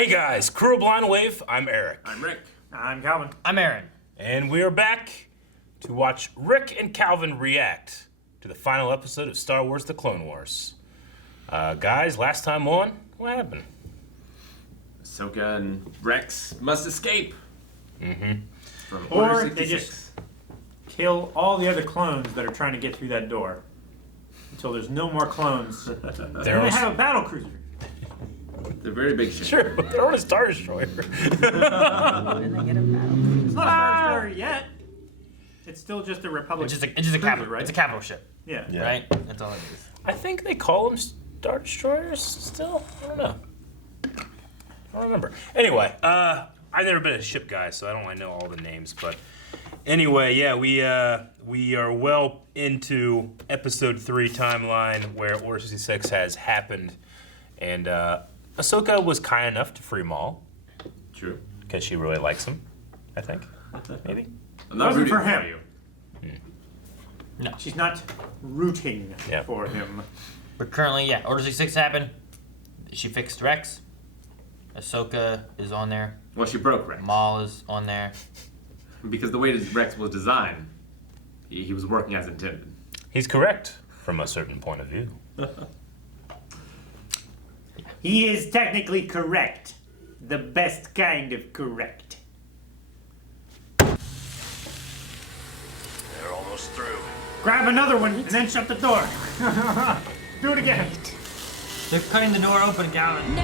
Hey guys, Crew of Blind Wave, I'm Eric. I'm Rick. I'm Calvin. I'm Aaron. And we are back to watch Rick and Calvin react to the final episode of Star Wars The Clone Wars. Guys, last time on, what happened? Ahsoka and Rex must escape. From Or Order they 66. just kill all the other clones that are trying to get through that door. Until there's no more clones. Then they have a battle cruiser. They're very big ship. Sure, but they're on a Star Destroyer. And they get a battle. It's not a Star Destroyer yet. It's still just a Republic. It's just a cruiser, capital, right? It's a capital ship, Yeah. Yeah. right? That's all it is. I think they call them Star Destroyers still? I don't know. I don't remember. Anyway, I've never been a ship guy, so I don't really know all the names. But anyway, yeah, we are well into episode 3 timeline where Order 66 has happened. And Ahsoka was kind enough to free Maul. True. Because she really likes him, I think. Maybe. I'm It not wasn't rooting for him. you. No. She's not rooting Yeah. for him. But currently, yeah, Order 66 happened. She fixed Rex. Ahsoka is on there. Well, she broke Rex. Maul is on there. Because the way that Rex was designed, he was working as intended. He's correct from a certain point of view. He is technically correct. The best kind of correct. They're almost through. Grab another one and then shut the door. Do it again. They're cutting the door open, Calvin. No.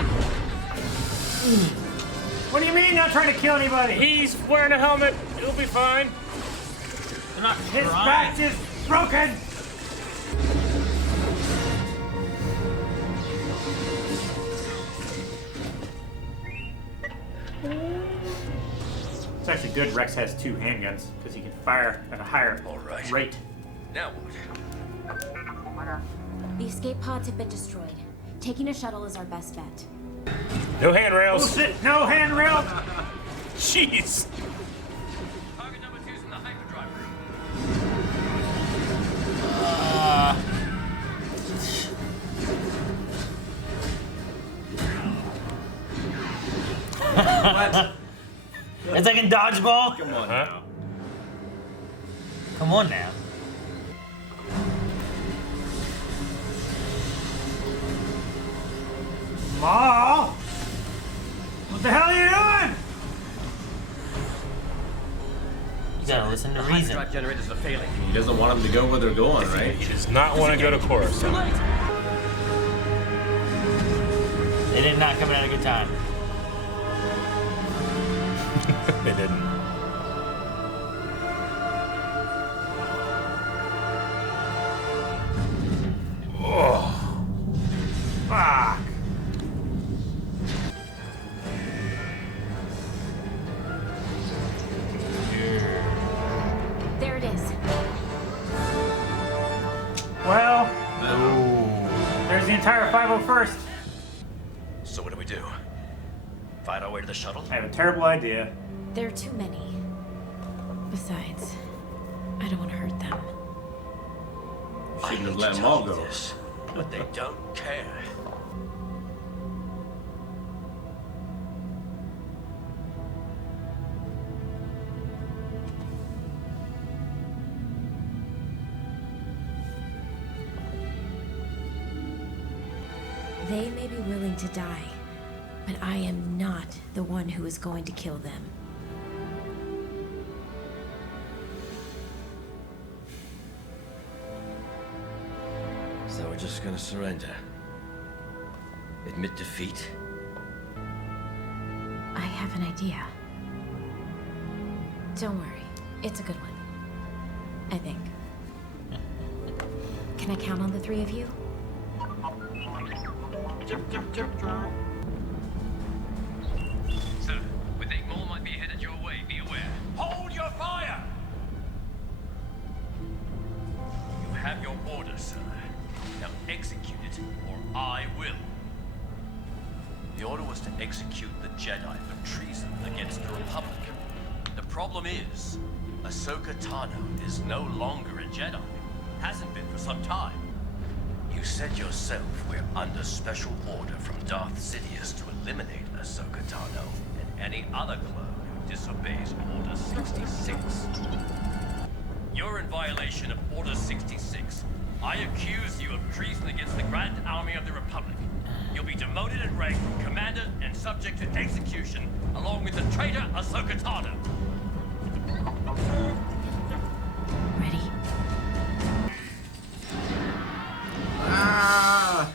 What do you mean not trying to kill anybody? He's wearing a helmet. It'll be fine. They're not His trying. back is broken. It's actually good Rex has 2 handguns because he can fire at a higher All right. rate. Now what? The escape pods have been destroyed. Taking a shuttle is our best bet. No handrails. Bullshit, no handrail. Jeez. Target number 2's in the hyperdrive room. What? It's like in dodgeball. Come on Huh? now. Come on now. Ma, what the hell are you doing? You gotta listen to The reason. hyperdrive generators are failing. He doesn't want him to go where they're going, right? He does not want to go to Coruscant. They did not come at a good time. They didn't. Oh. Fuck. There it is. Well, Ooh. there's the entire 501st. So what do we do? Fight our way to the shuttle? I have a terrible idea. There are too many. Besides, I don't want to hurt them. Shouldn't have hate let to them all tell you go. this, but they don't care. They may be willing to die, but I am not the one who is going to kill them. So we're just gonna surrender. Admit defeat? I have an idea. Don't worry, it's a good one. I think. Can I count on the 3 of you? Sir, we think Maul might be headed your way. Be aware. Hold your fire! You have your order, sir. Now execute it, or I will. The order was to execute the Jedi for treason against the Republic. The problem is, Ahsoka Tano is no longer a Jedi. Hasn't been for some time. You said yourself we're under special order from Darth Sidious to eliminate Ahsoka Tano and any other clone who disobeys Order 66. You're in violation of Order 66. I accuse you of treason against the Grand Army of the Republic. You'll be demoted in rank from commander and subject to execution, along with the traitor Ahsoka Tano. Ready? Ah!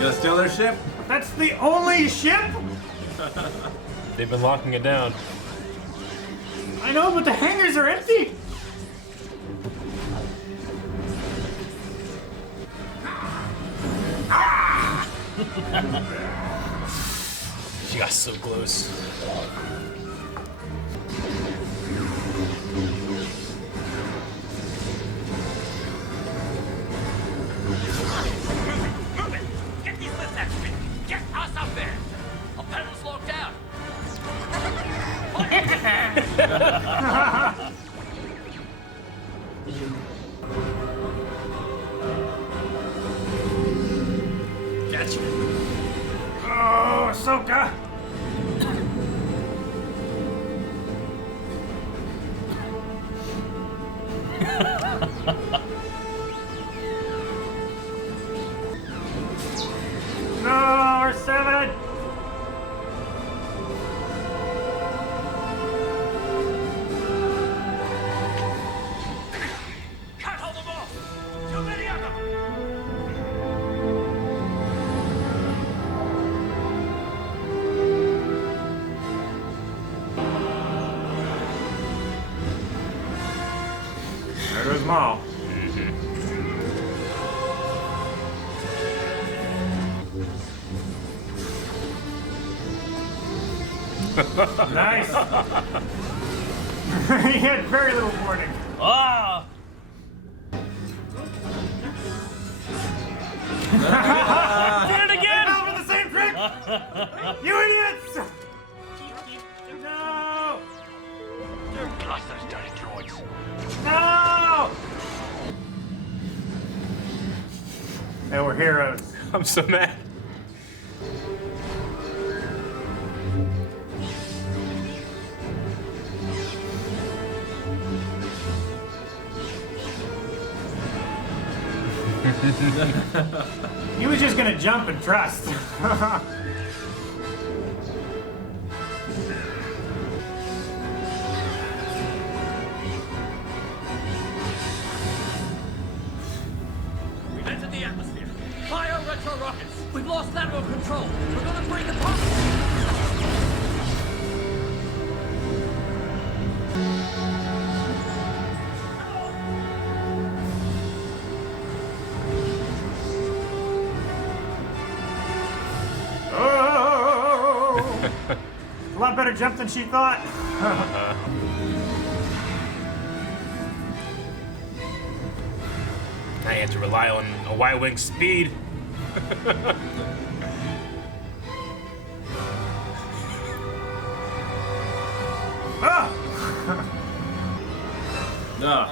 Gonna steal their ship? That's the only ship? They've been locking it down. I know, but the hangars are empty. She got so close. Move it! Get these lifts activated! Get us up there! Our panel's locked down! Gotcha. Oh, Ahsoka. No, R7. Can't hold them off! Too many of them! There goes Maul. Nice. He had very little warning. Ah! Did it again! Fell for the same trick! You idiots! No! Blast those dirty droids! No! They were heroes. I'm so mad. He was just gonna jump and trust. We've entered the atmosphere. Fire retro rockets! We've lost lateral control! We're gonna break apart! Oh! A lot better jump than she thought. I had to rely on a Y-wing speed. Ah! No.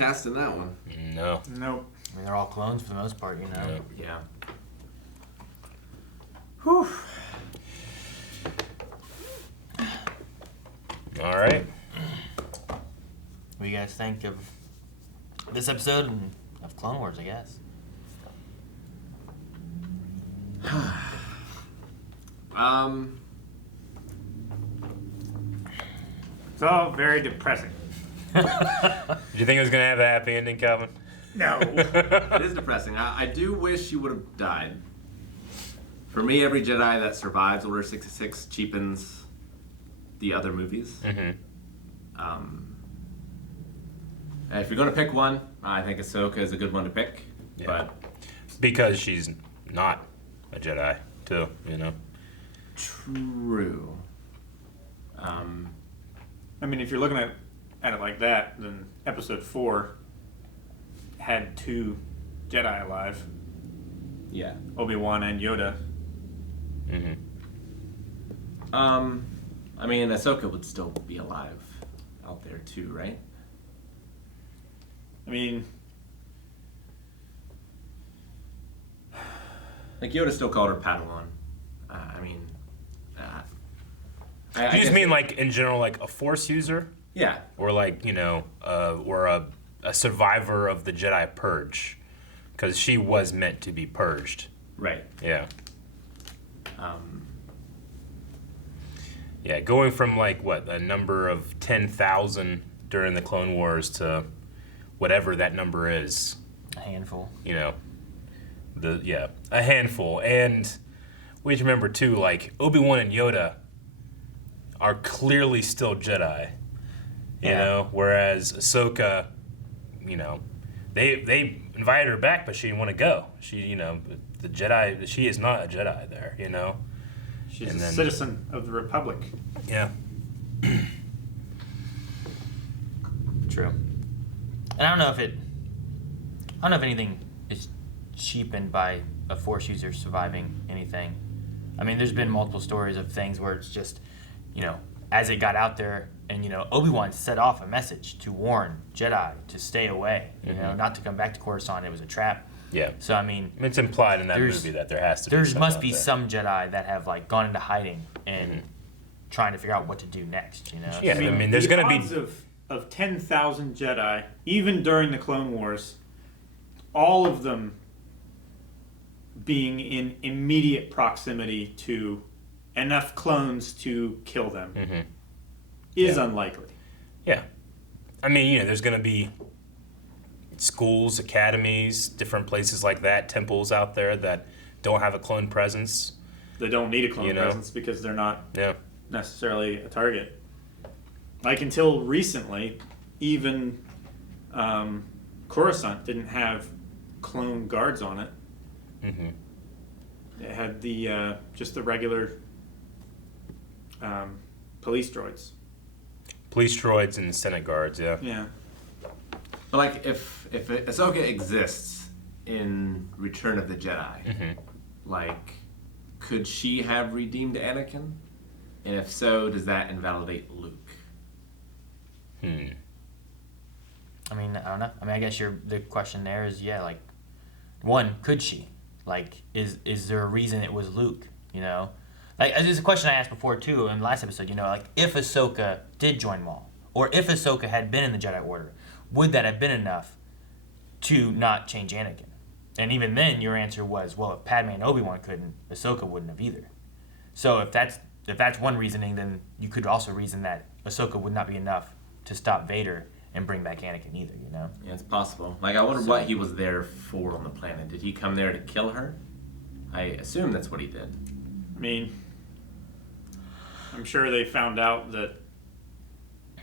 cast in that one. No. Nope. I mean, they're all clones for the most part, you know. Yeah. Yeah. Whew. All right. What do you guys think of this episode and of Clone Wars, I guess? It's all very depressing. Do you think it was gonna have a happy ending, Calvin? No. It is depressing. I do wish she would have died. For me, every Jedi that survives Order 66 cheapens the other movies. Mm-hmm. If you're gonna pick one, I think Ahsoka is a good one to pick. Yeah. But Because she's not a Jedi, too. You know. true. I mean, if you're looking at it like that, then Episode 4 had 2 Jedi alive, Yeah. Obi-Wan and Yoda. Mm-hmm. I mean, Ahsoka would still be alive out there too, right? I mean, Like Yoda still called her Padawan. I You just guess- mean like in general, like a Force user, Yeah. or like or a survivor of the Jedi Purge, because she was meant to be purged. Right. Yeah. Um, Yeah, going from like what a number of 10,000 during the Clone Wars to whatever that number is, A handful. you know, a handful. And we should remember too, like Obi-Wan and Yoda are clearly still Jedi, you Yeah. know, whereas Ahsoka, you know, they invited her back, but she didn't want to go. She, you know, the Jedi, she is not a Jedi there, you know. she's And a then- citizen of the Republic. Yeah. True. And I don't know if anything is cheapened by a Force user surviving anything. I mean, there's been multiple stories of things where it's just, you know, as it got out there, and you know, Obi-Wan set off a message to warn Jedi to stay away, you know, not to come back to Coruscant. It was a trap. Yeah. So I mean, It's implied in that There's- movie that there has to be. there stuff must out be there. some Jedi that have like gone into hiding and trying to figure out what to do next. You know. Yeah, I mean, there's the gonna be- odds of 10,000 Jedi, even during the Clone Wars, all of them being in immediate proximity to enough clones to kill them is Yeah. unlikely. Yeah. I mean, you know, there's going to be schools, academies, different places like that, temples out there that don't have a clone presence. They don't need a clone You know? presence because they're not Yeah. necessarily a target. Like until recently, even Coruscant didn't have clone guards on it. Mm-hmm. It had the just the regular police droids. Police droids and Senate guards, yeah. Yeah. but like, if Ahsoka exists in Return of the Jedi, like, could she have redeemed Anakin? And if so, does that invalidate Luke? I mean, I don't know. I mean, I guess the question there is, yeah, like, one, could she? Like, is there a reason it was Luke? You know, like, it's a question I asked before too in the last episode. You know, like, if Ahsoka did join Maul, or if Ahsoka had been in the Jedi Order, would that have been enough to not change Anakin? And even then, your answer was, well, if Padme and Obi-Wan couldn't, Ahsoka wouldn't have either. So if that's one reasoning, then you could also reason that Ahsoka would not be enough to stop Vader and bring back Anakin either, you know? Yeah, it's possible. Like, I wonder what he was there for on the planet. Did he come there to kill her? I assume that's what he did. I mean, I'm sure they found out that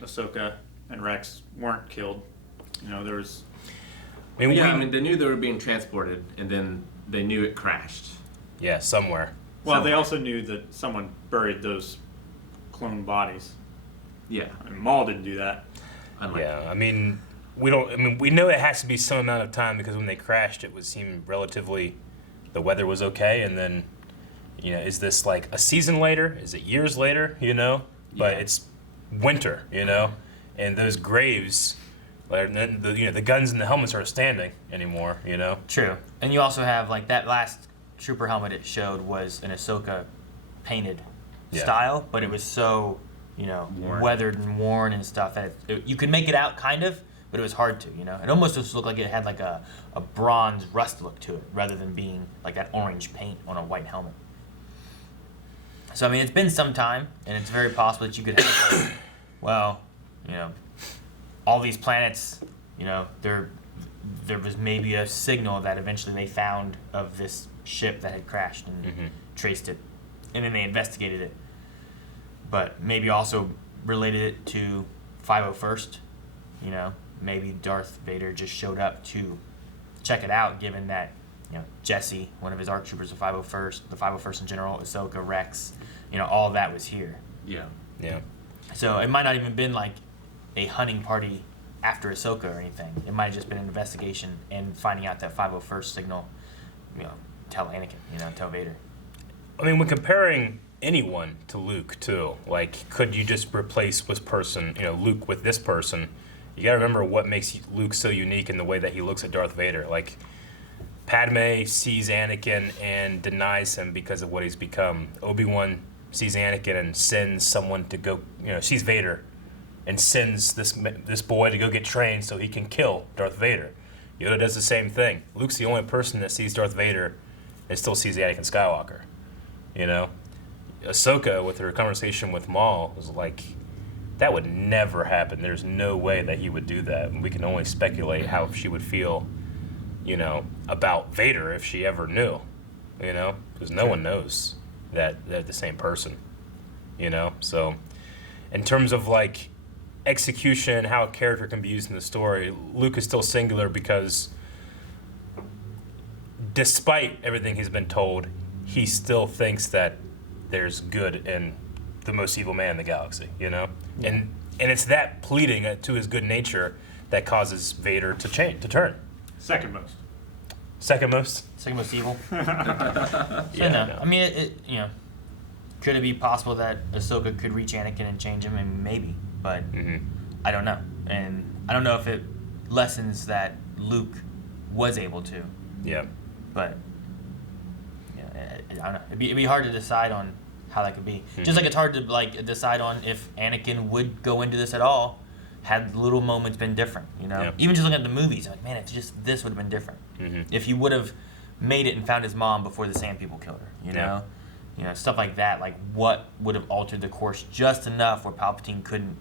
Ahsoka and Rex weren't killed. You know, there was. I mean, Yeah, I mean, they knew they were being transported, and then they knew it crashed. yeah, somewhere. Well, they also knew that someone buried those clone bodies. Yeah, I mean, Maul didn't do that. unlike Yeah, I mean, we know it has to be some amount of time because when they crashed, it would seem relatively, the weather was okay, and then, you know, is this like a season later? Is it years later? You know, but Yeah. it's winter, you know, and those graves Like, then the guns and the helmets aren't standing anymore. True. And you also have like that last trooper helmet it showed was an Ahsoka painted style, but it was so Worn. weathered and worn and stuff that you could make it out kind of, but it was hard to. It almost just looked like it had like a bronze rust look to it rather than being like that orange paint on a white helmet. So I mean, it's been some time, and it's very possible that you could have like, well, all these planets, there was maybe a signal that eventually they found of this ship that had crashed and traced it, and then they investigated it. But maybe also related it to 501st, maybe Darth Vader just showed up to check it out, given that, Jesse, one of his ARC troopers, the 501st in general, Ahsoka, Rex, all of that was here. Yeah. Yeah. So it might not even been like a hunting party after Ahsoka or anything. It might have just been an investigation and finding out that 501st signal, tell Anakin, tell Vader. I mean, when comparing anyone to Luke, too, like, could you just replace this person, Luke with this person? You gotta remember what makes Luke so unique in the way that he looks at Darth Vader. Like, Padme sees Anakin and denies him because of what he's become. Obi-Wan sees Anakin and sends someone to go, sees Vader and sends this boy to go get trained so he can kill Darth Vader. Yoda does the same thing. Luke's the only person that sees Darth Vader and still sees Anakin Skywalker. Ahsoka, with her conversation with Maul, was like, that would never happen. There's no way that he would do that. And we can only speculate how she would feel, about Vader if she ever knew, because no one knows that they're the same person, So, in terms of like execution, how a character can be used in the story, Luke is still singular because, despite everything he's been told, he still thinks that there's good in the most evil man in the galaxy, and it's that pleading to his good nature that causes Vader to turn. Second most. Second most evil. Yeah, no. I mean, it could it be possible that Ahsoka could reach Anakin and change him? And maybe, but I don't know, and I don't know if it lessens that Luke was able to. Yeah. But I don't know. It'd be hard to decide on how that could be. Just like it's hard to like decide on if Anakin would go into this at all had little moments been different. Yeah. Even just looking at the movies, I'm like, man, if just this would have been different. If he would have made it and found his mom before the Sand People killed her. Stuff like that. Like what would have altered the course just enough where Palpatine couldn't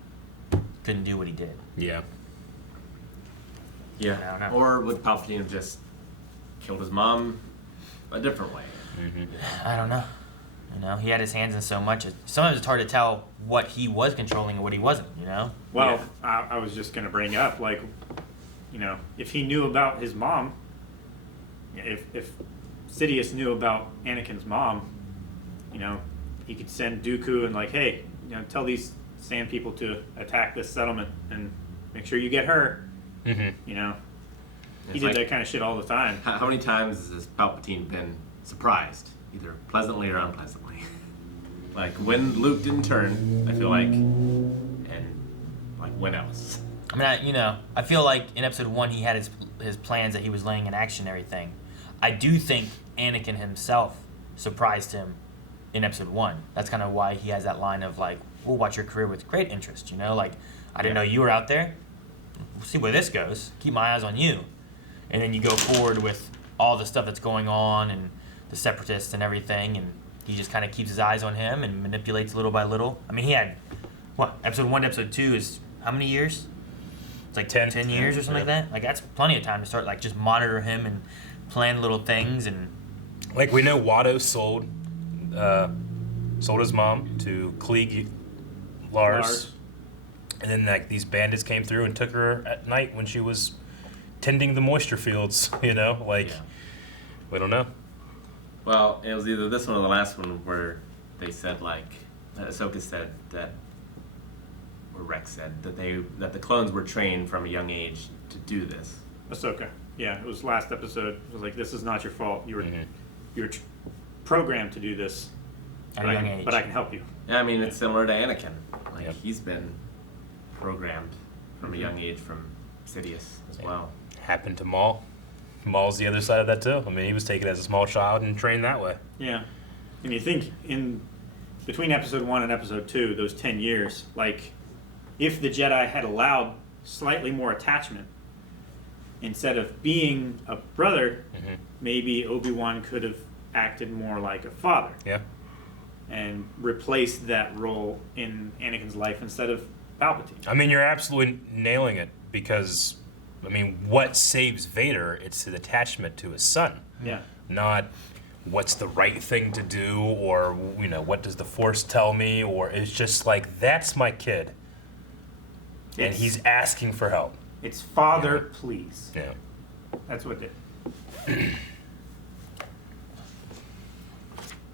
do what he did. Yeah. Yeah. I don't know. Or would Palpatine have just killed his mom a different way? I don't know. He had his hands in so much. Sometimes it's hard to tell what he was controlling and what he wasn't. Well, I was just gonna bring up like, if he knew about his mom, if Sidious knew about Anakin's mom, he could send Dooku and like, hey, tell these Sand People to attack this settlement and make sure you get her. He It's did like- that kind of shit all the time. How many times has Palpatine been surprised, either pleasantly or unpleasantly? Like when Luke didn't turn, I feel like, and like when else? I mean, I feel like in episode 1 he had his plans that he was laying in action and everything. I do think Anakin himself surprised him in episode 1. That's kind of why he has that line of like, we'll watch your career with great interest, like, I didn't know you were out there. We'll see where this goes. Keep my eyes on you. And then you go forward with all the stuff that's going on and the Separatists and everything, and he just kind of keeps his eyes on him and manipulates little by little. I mean, he had, episode 1 to episode 2 is how many years? It's like 10 years or something like that. Like, that's plenty of time to start, like, just monitor him and plan little things. And Like, we know Watto sold his mom to Klieg Lars. And then, like, these bandits came through and took her at night when she was tending the moisture fields, We don't know. Well, it was either this one or the last one where they said like Ahsoka said that, or Rex said that the clones were trained from a young age to do this. Ahsoka. Yeah, it was last episode. It was like, this is not your fault. You were programmed to do this. at a young age. But I can help you. Yeah, I mean it's similar to Anakin. Like Yep. he's been programmed from a young age from Sidious as well. Happened to Maul. Maul's the other side of that too. I mean, he was taken as a small child and trained that way. Yeah. And you think between episode 1 and episode 2, those 10 years, like, if the Jedi had allowed slightly more attachment, instead of being a brother, maybe Obi-Wan could have acted more like a father. Yeah. And replaced that role in Anakin's life instead of Palpatine. I mean, you're absolutely nailing it because, I mean, what saves Vader? It's the attachment to his son. Yeah. Not what's the right thing to do or, you know, what does the Force tell me? Or it's just like, that's my kid. And he's asking for help. It's father, please. Yeah. That's what it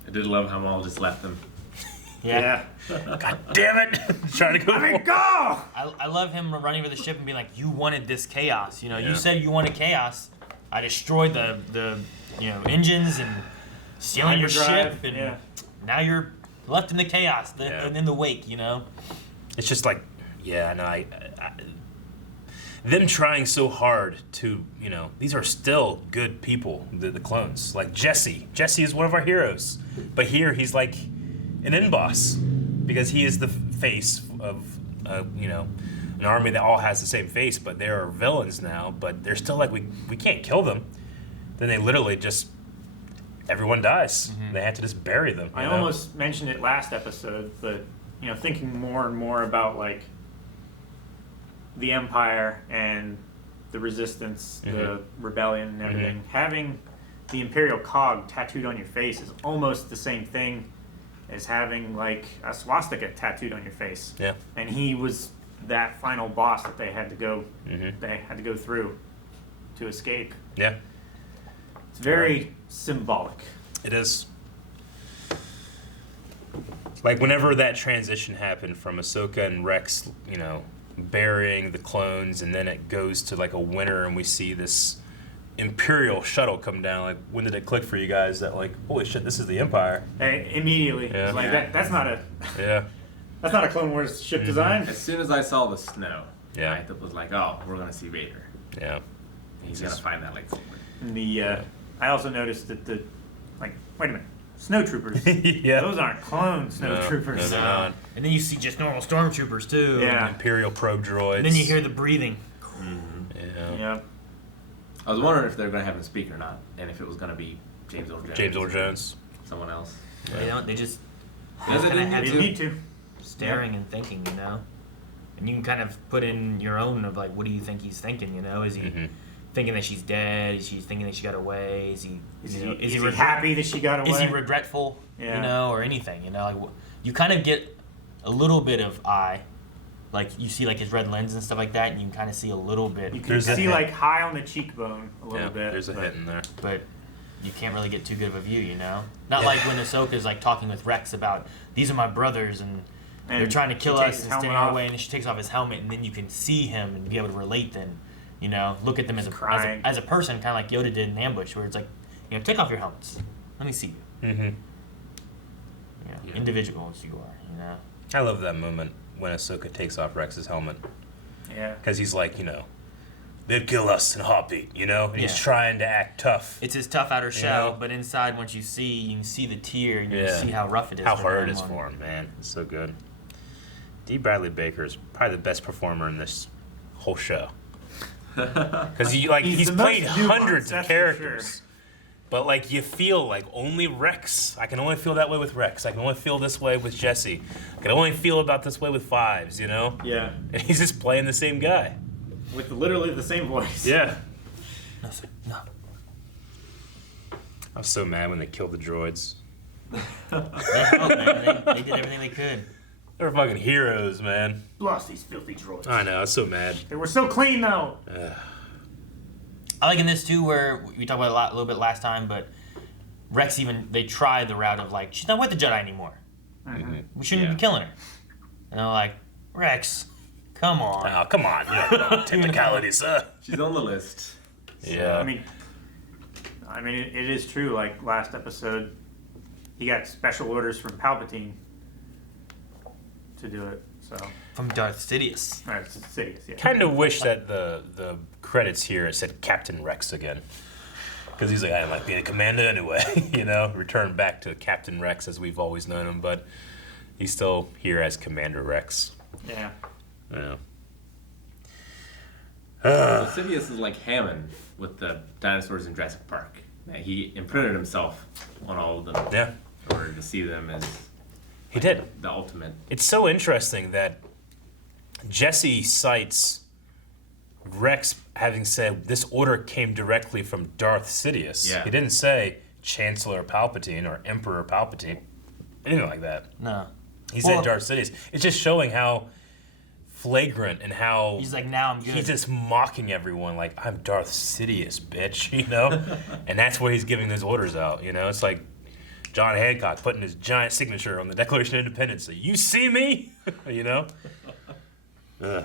I did love how Maul just left them. Yeah. God damn it! Trying to go. Let me go! I love him running for the ship and being like, you wanted this chaos. You know, you said you wanted chaos. I destroyed the engines and stealing your ship, and now you're left in the chaos and in the wake, you know? It's just like, I them trying so hard to, you know, these are still good people, the clones. Like Jesse. Jesse is one of our heroes. But here he's like an in-boss because he is the face of, an army that all has the same face, but they are villains now, but they're still like, we can't kill them. Then they literally just, everyone dies. They have to just bury them. I almost mentioned it last episode, but, you know, thinking more and more about, like, the Empire and the Resistance, the Rebellion and everything, having the Imperial cog tattooed on your face is almost the same thing as having, like, a swastika tattooed on your face. Yeah. And he was that final boss that they had to go through to escape. Yeah. It's very symbolic. It is. Like, whenever that transition happened from Ahsoka and Rex, you know, burying the clones, and then it goes to, like, a winter, and we see this Imperial shuttle come down, like, when did it click for you guys that, like, holy shit, this is the Empire? Immediately. Yeah. It's like, that's not a... Yeah. That's not a Clone Wars ship design. As soon as I saw the snow, Yeah. I was like, oh, we're going to see Vader. Yeah. He's going to find that lightsaber. And I also noticed that wait a minute, snowtroopers. Yeah. Those aren't clone snowtroopers. No, they're not. And then you see just normal stormtroopers too. Yeah. Imperial probe droids. And then you hear the breathing. Yeah. Yep. I was wondering if they were going to have him speak or not, and if it was going to be James Earl Jones. James Earl Jones. Someone else. They don't. They just Does it kinda need have You to? need to. staring and thinking, you know. And you can kind of put in your own of like, what do you think he's thinking? You know, is he thinking that she's dead? Is she thinking that she got away? Is he? Is you know, he happy that she got away? Is he regretful? Yeah. You know, or anything? You know, like you kind of get a little bit of like you see like his red lens and stuff like that, and you can kind of see a little bit. You can There's a see hint. like high on the cheekbone a little Yeah, bit. there's a but- hint in there. But you can't really get too good of a view, you know? Not like when Ahsoka's like talking with Rex about, these are my brothers and they're And trying to kill she us takes his and stand in helmet our off. way, and she takes off his helmet, and then you can see him and be able to relate then, you know? Look at them as crying. a person, kind of like Yoda did in Ambush, where it's like, you know, take off your helmets. Let me see you. Mm-hmm. You know, individual as you are, you know? I love that moment when Ahsoka takes off Rex's helmet. Yeah. Because he's like, you know, they'd kill us in a heartbeat, you know? And he's Yeah. trying to act tough. It's his tough outer shell, know? but inside, once you can see the tear, and you Yeah. can see how rough it is. How for hard him it is on- for him, man. It's so good. D. Bradley Baker is probably the best performer in this whole show. Because he's He's the most played nuanced, hundreds of that's for characters. But like you feel like only Rex. I can only feel that way with Rex. I can only feel this way with Jesse. I can only feel about this way with Fives, you know? Yeah. And he's just playing the same guy. With literally the same voice. Yeah. Nothing. No. I was so mad when they killed the droids. They helped, man. They did everything they could. They're fucking heroes, man. Lost these filthy droids. I know, I was so mad. They were so clean though. I like in this too, where we talked about a little bit last time, but Rex they tried the route of like, she's not with the Jedi anymore. We shouldn't be killing her. And they're like, Rex, come on. Oh, come on. You don't know technicalities, She's on the list. Yeah. I mean, it is true. Like last episode, he got special orders from Palpatine to do it. So, From Darth Sidious. it's Sidious, yeah. Kind of wish that the credits here said Captain Rex again. Because he's like, I like being a commander anyway, return back to Captain Rex as we've always known him, but he's still here as Commander Rex. Yeah. Yeah. So Sidious is like Hammond with the dinosaurs in Jurassic Park. He imprinted himself on all of them Yeah, in order to see them as he did. the ultimate. It's so interesting that Jesse cites Rex having said this order came directly from Darth Sidious. Yeah. He didn't say Chancellor Palpatine or Emperor Palpatine, anything like that. No. He said Darth Sidious. It's just showing how flagrant and how He's like, now I'm good. he's just mocking everyone like, I'm Darth Sidious, bitch, And that's why he's giving those orders out, It's like John Hancock putting his giant signature on the Declaration of Independence. Like, you see me? Ugh.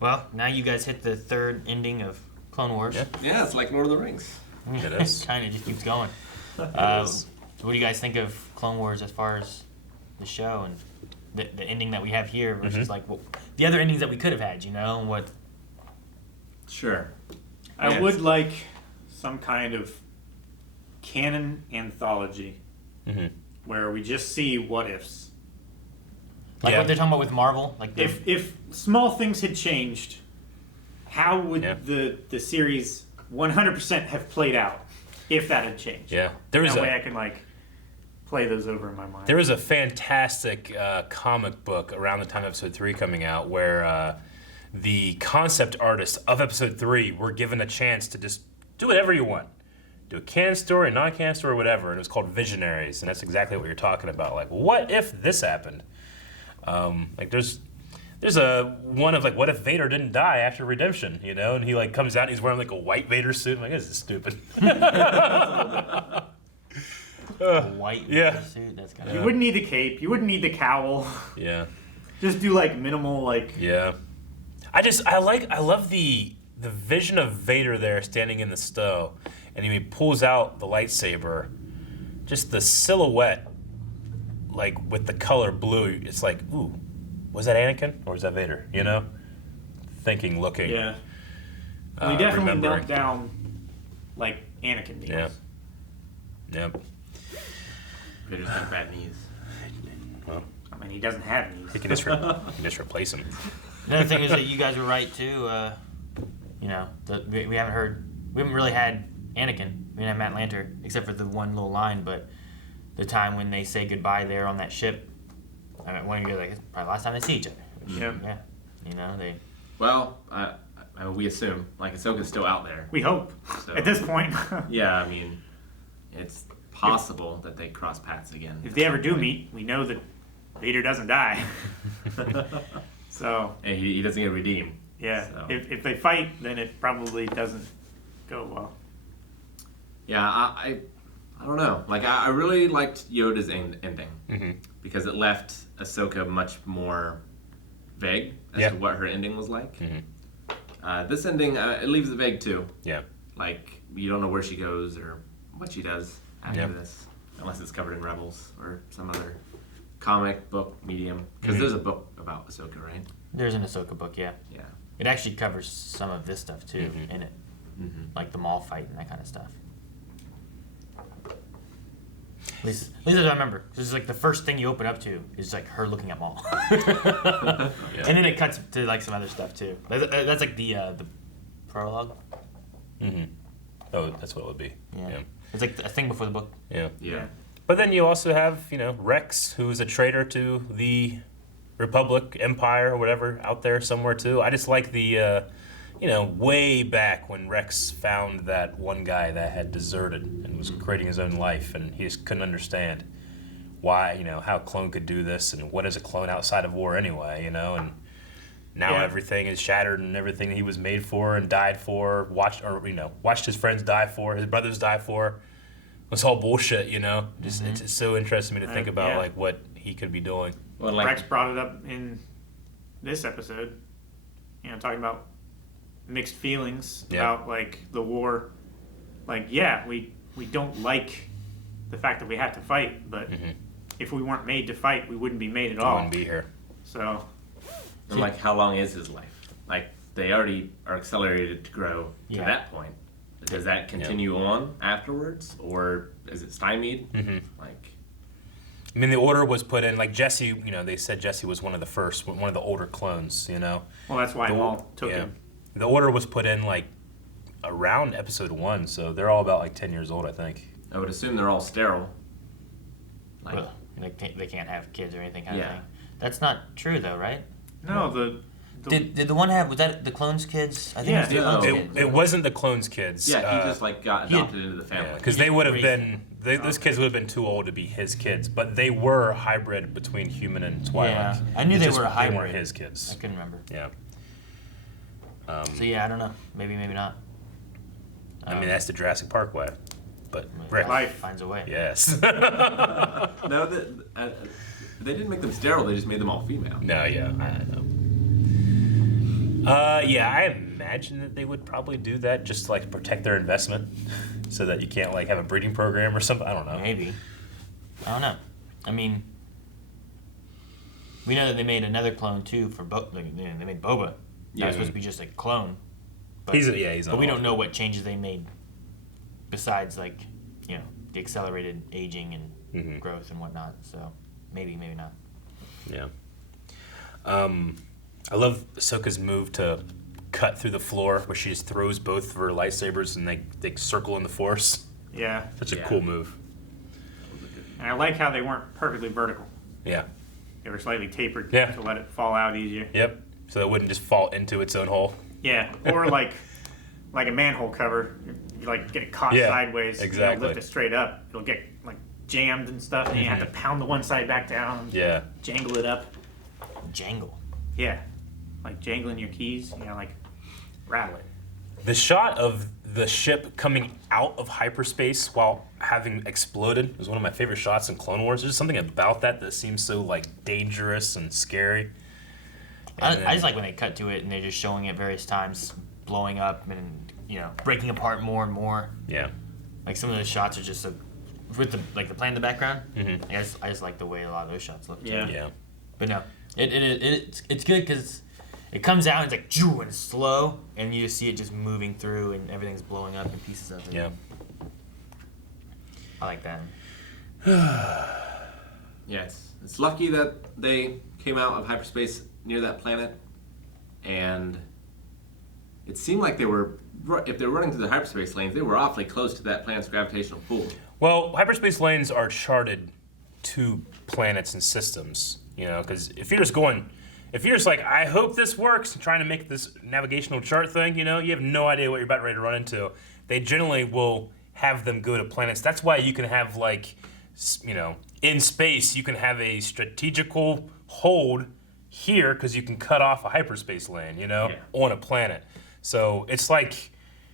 Well, now you guys hit the third ending of Clone Wars. Yeah. Yeah, it's like Lord of the Rings. It is. Kind of just keeps going. is. So what do you guys think of Clone Wars as far as the show and the ending that we have here versus like the other endings that we could have had, What? Sure. I would like some kind of canon anthology where we just see what ifs. Like Yeah. what they're talking about with Marvel? Like If small things had changed, how would the series 100% have played out if that had changed? Yeah. There was That way I can play those over in my mind. There was a fantastic comic book around the time of Episode 3 coming out where the concept artists of Episode 3 were given a chance to just do whatever you want. Do a canon story, a non-canon story, whatever. And it was called Visionaries. And that's exactly what you're talking about. Like, what if this happened? There's a one of what if Vader didn't die after Redemption, And he comes out and he's wearing a white Vader suit. I'm like, this is stupid. a white yeah. suit. That's kind You of. wouldn't need the cape. You wouldn't need the cowl. Yeah. Just do minimal Yeah. I love the vision of Vader there standing in the stove, and he pulls out the lightsaber. Just the silhouette, with the color blue, it's like, ooh, was that Anakin or was that Vader? Thinking, looking. Yeah. We definitely remembering. knelt down Anakin kneels. Yeah. Yep. Vader's got bad knees. Well, I mean, he doesn't have knees. he can just replace him. Another thing is that you guys were right too. We haven't really had Anakin. We didn't have Matt Lanter except for the one little line, but the time when they say goodbye there on that ship, one of you it's probably the last time they see each other. Yeah. Yeah. They. Well, we assume Ahsoka's still out there. We hope. So- At this point. Yeah, I mean, it's possible that they cross paths again. If they ever do meet, we know that Vader doesn't die. So, And he doesn't get redeemed. yeah. So- If they fight, then it probably doesn't go well. Yeah, I don't know. I really liked Yoda's ending because it left Ahsoka much more vague as to what her ending was like. This ending, it leaves it vague too. Yeah. You don't know where she goes or what she does after Yep. this, unless it's covered in Rebels or some other comic book medium. Because there's a book about Ahsoka, right? There's an Ahsoka book, yeah. Yeah. It actually covers some of this stuff too in it, like the mall fight and that kind of stuff. At least as I remember. This is the first thing you open up to is her looking at Maul. And then it cuts to some other stuff too. That's the prologue. Oh, that's what it would be. Yeah. It's a thing before the book. Yeah. Yeah. But then you also have, Rex, who is a traitor to the Republic, Empire, or whatever, out there somewhere too. I just like the, way back when Rex found that one guy that had deserted and was creating his own life, and he just couldn't understand why, how a clone could do this, and what is a clone outside of war anyway, and now everything is shattered, and everything he was made for and died for, watched his friends die for, his brothers die for, was all bullshit, Just it's so interesting to me to think about what he could be doing. Well, Rex brought it up in this episode, talking about mixed feelings about the war. We don't like the fact that we have to fight, but if we weren't made to fight, we wouldn't be made at I all. wouldn't be here. So, And like, how long is his life? Like, they already are accelerated to grow to Yeah. that point. Does that continue on afterwards, or is it stymied? Mm-hmm. Like, I mean, the order was put in, like Jesse, they said Jesse was one of the first, one of the older clones, well, that's why The- Maul took yeah. him. The order was put in, like, around episode 1, so they're all about, like, 10 years old, I think. I would assume they're all sterile. Like, Well, they can't have kids or anything kind of Yeah. thing. That's not true though, right? No, the Did the one have, was that the clones' kids? I think it was the Yeah. clones' No. kids. It wasn't the clones' kids. yeah, he just like got he had- adopted into the family. Because they would have Raised been, those kids would have been too old to be his kids, but they were a hybrid between human and Twilight. Yeah, I knew It's they just were a They hybrid. weren't his kids. I couldn't remember. Yeah. So yeah, I don't know. Maybe not. I mean, that's the Jurassic Park way. But Rick, Life. finds a way. yes. No, they didn't make them sterile. They just made them all female. No, yeah, I know. Yeah, I imagine that they would probably do that just to like protect their investment, so that you can't like have a breeding program or something. I don't know. Maybe. I don't know. I mean, we know that they made another clone too for they made Boba. That Yeah. was supposed to be just a clone. But, He's on but we all don't of know it. what changes they made besides like, the accelerated aging and Mhm. growth and whatnot. So maybe not. Yeah. I love Ahsoka's move to cut through the floor where she just throws both of her lightsabers and they circle in the Force. yeah. Such a Yeah. cool move. And I like how they weren't perfectly vertical. Yeah. They were slightly tapered Yeah. to let it fall out easier. Yep. So it wouldn't just fall into its own hole. Yeah, or like a manhole cover. You like get it caught Yeah, sideways. exactly. Lift it straight up. It'll get like jammed and stuff, and you have to pound the one side back down. Yeah. Jangle it up. Jangle. Yeah, like jangling your keys. Like rattle it. The shot of the ship coming out of hyperspace while having exploded was one of my favorite shots in Clone Wars. There's something about that seems so like dangerous and scary. I And just then- like when they cut to it and they're just showing it various times blowing up and breaking apart more and more. Yeah. Like some of those shots are just with the plane in the background. Mhm. I just like the way a lot of those shots look. too. Yeah. Yeah. But no, it's good because it comes out and it's like choo, and it's slow, and you just see it just moving through and everything's blowing up in pieces of it. Yeah. I like that. Yeah, it's lucky that they came out of hyperspace near that planet, and it seemed like they were, if they were running through the hyperspace lanes, they were awfully close to that planet's gravitational pull. Well, hyperspace lanes are charted to planets and systems, because if you're just like, I hope this works, and trying to make this navigational chart thing, you have no idea what you're about ready to run into. They generally will have them go to planets. That's why you can have in space, you can have a strategical hold here because you can cut off a hyperspace lane, on a planet. So it's like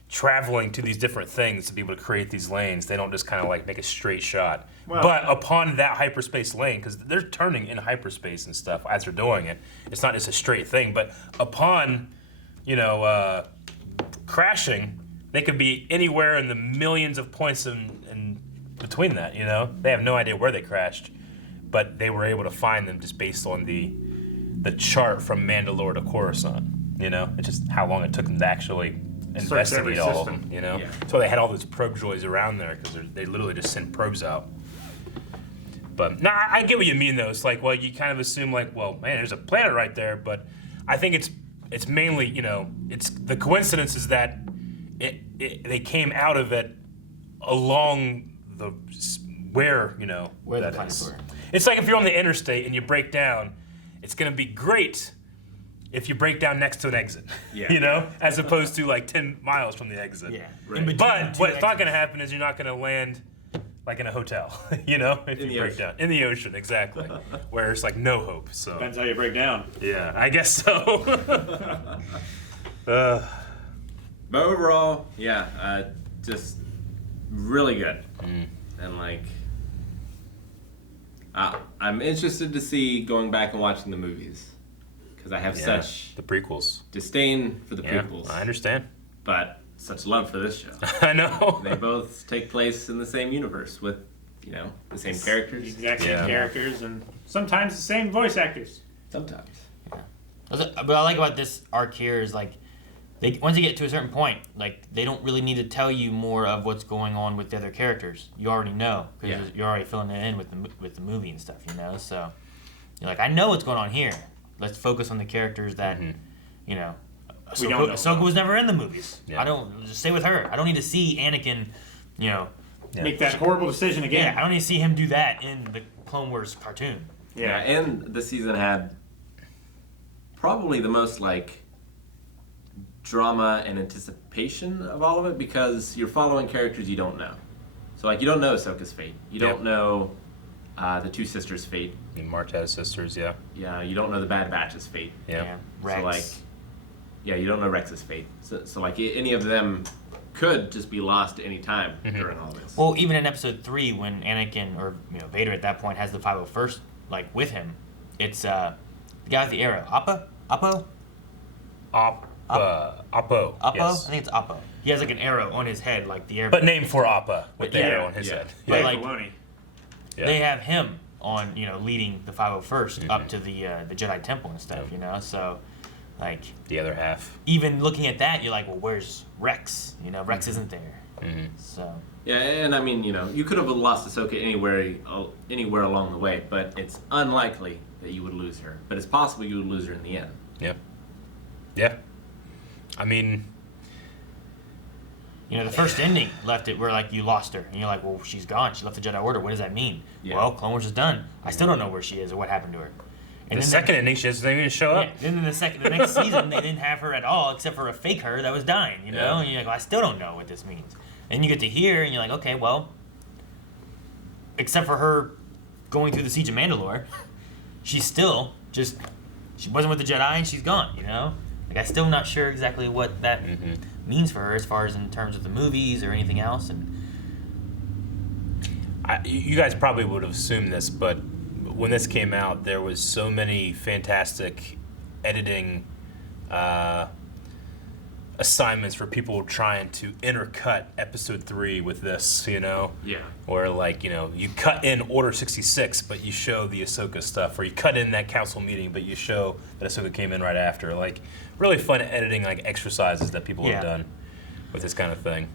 traveling to these different things to be able to create these lanes. They don't just kind of like make a straight shot. Well- But upon that hyperspace lane, because they're turning in hyperspace and stuff as they're doing it, it's not just a straight thing. But upon, crashing, they could be anywhere in the millions of points in between that. They have no idea where they crashed, but they were able to find them just based on the chart from Mandalore to Coruscant. It's just how long it took them to actually Search every investigate all of system. them. Yeah. That's why they had all those probe droids around there, because they literally just sent probes out. But no, I get what you mean though. It's like, well, you kind of assume like, well, man, there's a planet right there, but I think it's mainly, it's the coincidence is that they came out of it along the where Where the that planets is. were. It's like if you're on the interstate and you break down, it's gonna be great if you break down next to an exit, Yeah. as opposed to like 10 miles from the exit. Yeah. Right. In between But two what's not exits. going to happen is you're not going to land like in a hotel, if In you the break ocean. down. In the ocean, exactly. Where it's like no hope. So, Depends how you break down. yeah, I guess so. But overall, just really good. And like, I'm interested to see going back and watching the movies, because I have Yeah, such the prequels. disdain for the Yeah, prequels, I understand. but such love for this show. I know. They both take place in the same universe with, you know, the same characters. The exact same Yeah. characters, and sometimes the same voice actors. Sometimes. What I like about this arc here is like, once you get to a certain point, like they don't really need to tell you more of what's going on with the other characters. You already know because Yeah. you're already filling it in with the movie and stuff, you know. So you're like, I know what's going on here. Let's focus on the characters that, you know. We don't know. Ahsoka was never in the movies. Yeah. I don't just stay with her. I don't need to see Anakin, you know. Yeah. Make that horrible decision Yeah, again. I don't need to see him do that in the Clone Wars cartoon. Yeah, and this season had probably the most like drama and anticipation of all of it because you're following characters you don't know. So like you don't know Ahsoka's fate. You don't know the two sisters' fate. And Martetta's sisters, yeah. Yeah, you don't know the Bad Batch's fate. Yeah. Rex. So like, yeah, you don't know Rex's fate. So like any of them could just be lost at any time during all this. Well, even in episode 3, when Anakin or Vader at that point has the 501st like with him, it's the guy with the arrow, Oppo. Oppo. Yes. I think it's Oppo. He has like an arrow on his head, like the arrow. But named for Appa with the Yeah, arrow on his yeah. head. But Dave like- Filoni. Yeah. They have him on, leading the 501st up to the Jedi Temple and stuff, you know. So, like, The other half. even looking at that, you're like, well, where's Rex? You know, Rex isn't there. So. Yeah, and I mean, you know, you could have lost Ahsoka anywhere along the way, but it's unlikely that you would lose her. But it's possible you would lose her in the end. Yeah. Yeah. I mean, The first ending left it where, like, you lost her. And you're like, well, she's gone. She left the Jedi Order. What does that mean? Yeah. Well, Clone Wars is done. I still don't know where she is or what happened to her. And the then second ending, she doesn't even show Yeah, up. then in the next season, they didn't have her at all except for a fake her that was dying, you know? Yeah. And you're like, well, I still don't know what this means. And you get to hear, and you're like, okay, well, except for her going through the Siege of Mandalore, she's still just, she wasn't with the Jedi and she's gone, you know? Like, I'm still not sure exactly what that means for her as far as in terms of the movies or anything else. And You guys probably would have assumed this, but when this came out, there was so many fantastic editing assignments for people trying to intercut episode 3 with this, you know? Yeah. Or like, you cut in Order 66, but you show the Ahsoka stuff, or you cut in that council meeting, but you show that Ahsoka came in right after. Like, really fun editing like exercises that people have done with this kind of thing.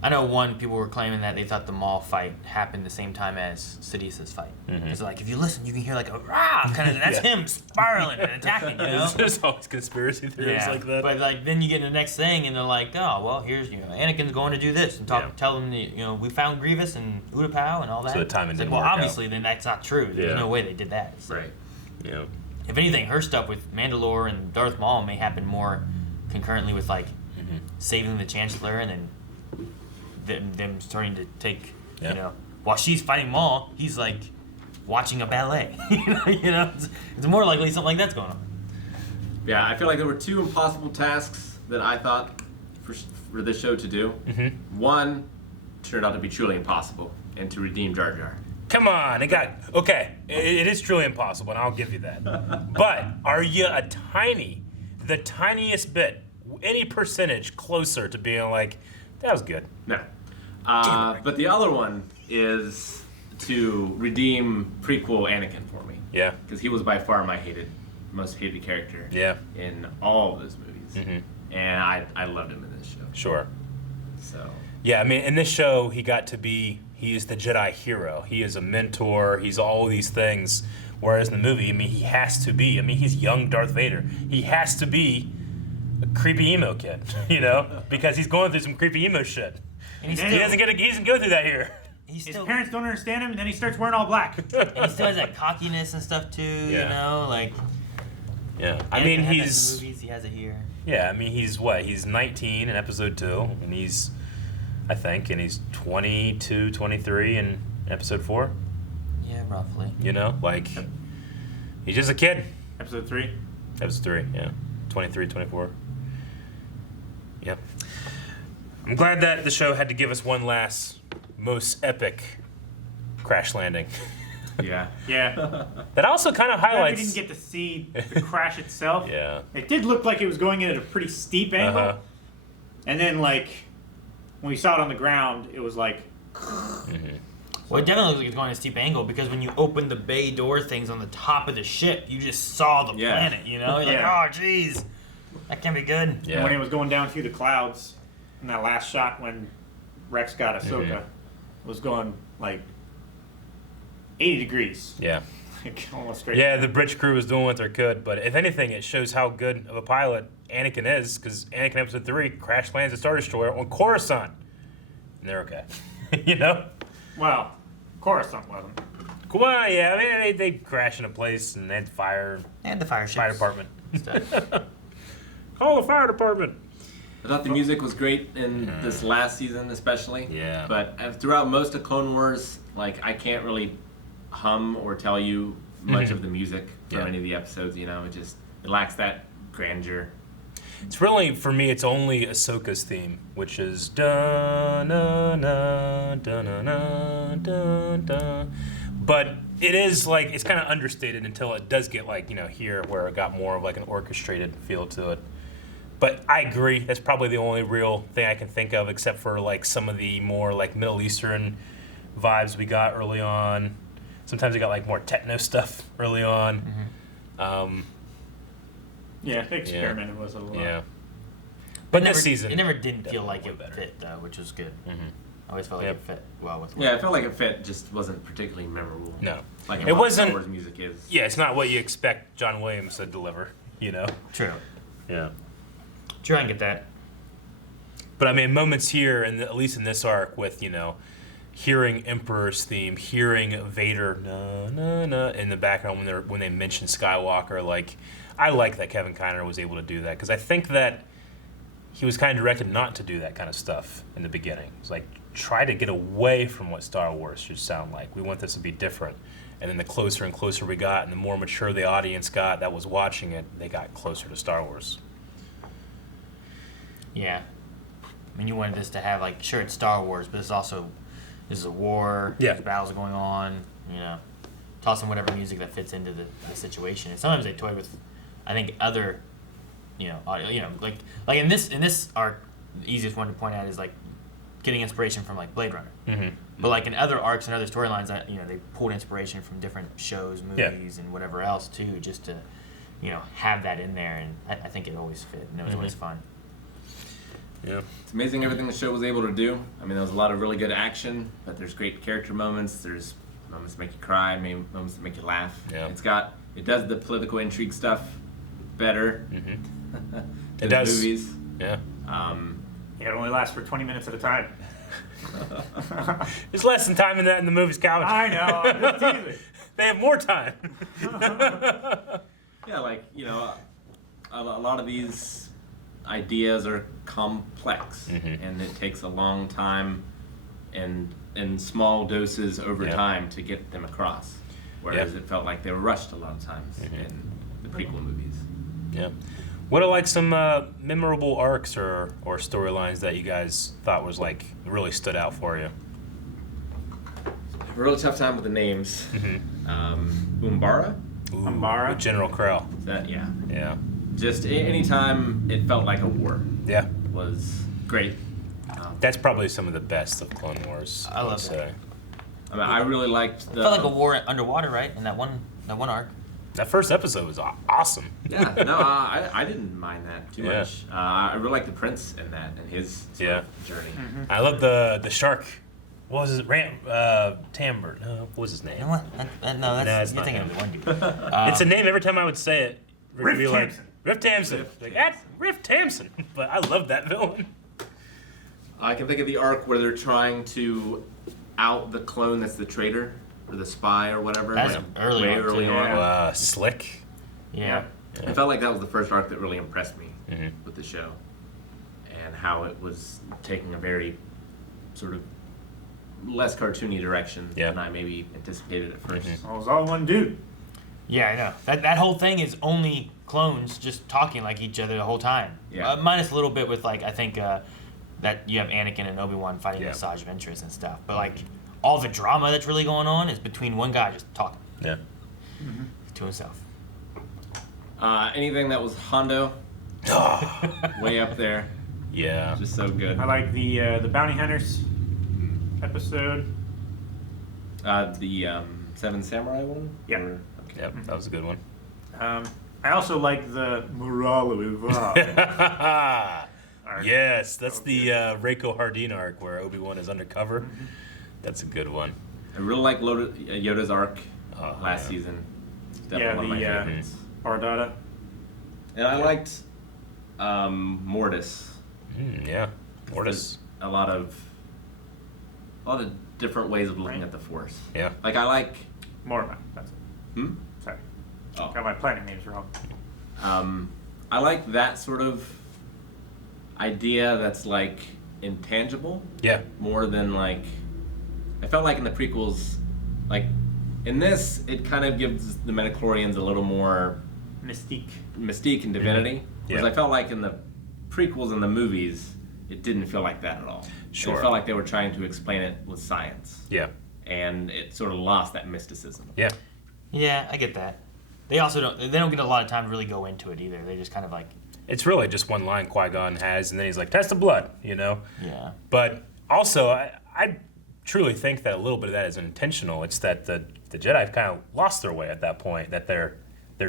I know people were claiming that they thought the Maul fight happened the same time as Siddisa's fight. It's like, if you listen, you can hear like a rah, kind of, that's him spiraling and attacking, you know? There's always conspiracy theories like that. But like then you get to the next thing and they're like, oh well, here's Anakin's going to do this and tell them we found Grievous and Utapau and all that. So the timing it's like, didn't well, work out. obviously then that's not true. There's no way they did that. So, Right. Yeah. if anything, her stuff with Mandalore and Darth Maul may happen more concurrently with like saving the Chancellor and then them starting to take while she's fighting Maul, he's like watching a ballet. It's more likely something like that's going on. Yeah, I feel like there were 2 impossible tasks that I thought for this show to do. One turned out to be truly impossible, and to redeem Jar Jar. Come on, it is truly impossible, and I'll give you that. But are you the tiniest bit, any percentage closer to being like, that was good? No. But the other one is to redeem prequel Anakin for me. Yeah. Because he was by far my most hated character in all of those movies. And I loved him in this show. Sure. So. Yeah, I mean, in this show, he is the Jedi hero. He is a mentor. He's all these things. Whereas in the movie, I mean, he has to be. I mean, he's young Darth Vader. He has to be a creepy emo kid, because he's going through some creepy emo shit. And He doesn't go through that here. His parents don't understand him, and then he starts wearing all black. And he still has that cockiness and stuff too, like. Yeah, I mean, Anakin had that in the he's. movies, he has it here. Yeah, I mean, he's what? He's 19 in episode 2, and he's 22, 23 in episode 4. Yeah, roughly. He's just a kid. Episode 3. Episode 3, yeah. 23, 24. Yep. I'm glad that the show had to give us one last, most epic crash landing. Yeah. Yeah. That also kind of We highlights. didn't get to see the crash itself. Yeah. It did look like it was going in at a pretty steep angle. Uh-huh. And then, like, when we saw it on the ground, it was like. Well, it definitely looks like it's going at a steep angle because when you open the bay door things on the top of the ship, you just saw the planet, you know? You're Yeah. like, oh, jeez, that can be good. Yeah. And when it was going down through the clouds, in that last shot when Rex got Ahsoka, it was going like 80 degrees. Yeah. Like almost straight. Yeah, the bridge crew was doing what they could, but if anything, it shows how good of a pilot Anakin is, because Anakin Episode 3 crash lands a Star Destroyer on Coruscant. And they're okay. You know? Well, Coruscant wasn't. Well, yeah, I mean, they crash in a place and they had fire. And the fire ships. Fire department. Stuff. Call the fire department. I thought the music was great in this last season, especially. Yeah. But throughout most of Clone Wars, like I can't really hum or tell you much of the music from Yeah. any of the episodes. You know, it lacks that grandeur. It's really, for me, it's only Ahsoka's theme, which is da na na da na na da da. But it is like it's kind of understated until it does get like here where it got more of like an orchestrated feel to it. But I agree, that's probably the only real thing I can think of, except for like some of the more like Middle Eastern vibes we got early on. Sometimes we got like more techno stuff early on. Yeah, they experimented with it a lot. Yeah. But It this never- season, It never didn't feel definitely like way it better. fit, though, which was good. I always felt like Yep. it fit well with Yeah, I felt like it fit, just wasn't particularly memorable. No. Like It wasn't- Star Wars music is. Yeah, it's not what you expect John Williams to deliver, True. Yeah. True, I can get that. But I mean, moments here, and at least in this arc, with hearing Emperor's theme, hearing Vader na na na in the background when they mention Skywalker, like I like that Kevin Kiner was able to do that because I think that he was kind of directed not to do that kind of stuff in the beginning. It's like try to get away from what Star Wars should sound like. We want this to be different. And then the closer and closer we got, and the more mature the audience got that was watching it, they got closer to Star Wars. Yeah. I mean, you wanted this to have, like, sure, it's Star Wars, but this is a war. Yeah. There's battles going on, Toss in whatever music that fits into the situation. And sometimes they toyed with, I think, other, audio, like in this arc, the easiest one to point out is, like, getting inspiration from, like, Blade Runner. Mm-hmm. But, like, in other arcs and other storylines, they pulled inspiration from different shows, Yeah. movies, and whatever else, too, just to, have that in there. And I think it always fit, and it was always fun. Yeah. It's amazing everything the show was able to do. I mean, there was a lot of really good action, but there's great character moments. There's moments that make you cry, moments that make you laugh. Yeah. It does the political intrigue stuff better. Mm-hmm. Than does. the movies. Yeah. Yeah, it only lasts for 20 minutes at a time. There's less than time in that in the movie's couch. I know, I'm just teasing. They have more time. Yeah, like, a lot of these ideas are complex, and it takes a long time and in small doses over Yeah. time to get them across. Whereas it felt like they were rushed a lot of times in the prequel movies. Yeah. What are like some memorable arcs or storylines that you guys thought was like really stood out for you? Really tough time with the names. Umbara? Ooh, Umbara? with General Krell. Is that, yeah. Yeah. Just any time it felt like a war Yeah. was great. That's probably some of the best of Clone Wars. I love would say. I mean, I really liked the... Felt like a war underwater, right? In that one arc. That first episode was awesome. Yeah, no, I didn't mind that too Yeah. much. I really liked the prince in that and his sort of journey. I love the shark. What was his Tambert? No, what was his name? You know what? No, it's you're not thinking him. of the one dude. It's a name every time I would say it. It'd Riff be like, Tamson. Riff Tamson. Riff Like, Tamson. Riff Tamson. But I love that villain. I can think of the arc where they're trying to out the clone that's the traitor or the spy or whatever. That's like, early way on, early too. on. Slick. Yeah. I felt like that was the first arc that really impressed me Mhm. with the show, and how it was taking a very sort of less cartoony direction Yeah. than I maybe anticipated at first. Well, it was all one dude. Yeah, I know. That whole thing is only clones just talking like each other the whole time. Yeah. Minus a little bit with, like, I think that you have Anakin and Obi-Wan fighting Yeah. the Asajj Ventress and stuff. But, like, all the drama that's really going on is between one guy just talking Yeah. to himself. Anything that was Hondo, way up there, Yeah. just so good. I like the Bounty Hunters episode. The Seven Samurai one? Yeah. Or- okay. Yep, that was a good one. I also like the Morale arc. Yes, that's the Reiko Hardin arc where Obi-Wan is undercover. That's a good one. I really like Yoda's arc last yeah. season. It's Yeah, definitely one of my the favorites. Ardata. And I liked Mortis. Yeah, Mortis. A lot of different ways of looking at the Force. Yeah. Like I like. Mormon. That's it. Hmm? Sorry. Oh. Got my planet names wrong. I like that sort of idea that's like intangible Yeah. more than like. I felt like in the prequels, like in this, it kind of gives the midichlorians a little more Mystique. and divinity. Whereas Yeah. I felt like in the prequels and the movies, it didn't feel like that at all. Sure. It felt like they were trying to explain it with science, Yeah. and it sort of lost that mysticism. Yeah. Yeah, I get that. They also don't. They don't get a lot of time to really go into it either. They just kind of like, It's really just one line Qui-Gon has, and then he's like, test the blood, you know? yeah. But also, I truly think that a little bit of that is intentional. It's that the Jedi have kind of lost their way at that point, that they're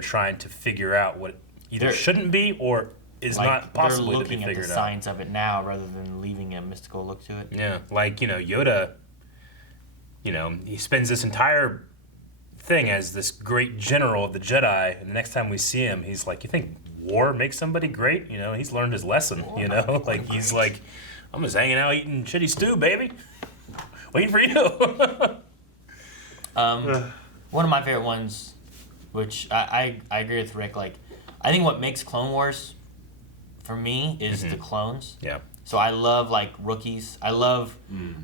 trying to figure out what either They're- shouldn't be or is Like not possibly they're to be looking at the figured out. science of it now rather than leaving a mystical look to it. Yeah, like, Yoda, he spends this entire thing as this great general of the Jedi, and the next time we see him, he's like, you think war makes somebody great? He's learned his lesson, Like, he's like, I'm just hanging out eating shitty stew, baby. Waiting for you. One of my favorite ones, which I agree with Rick, like, I think what makes Clone Wars, for me, is the clones. Yeah. So I love like rookies. I love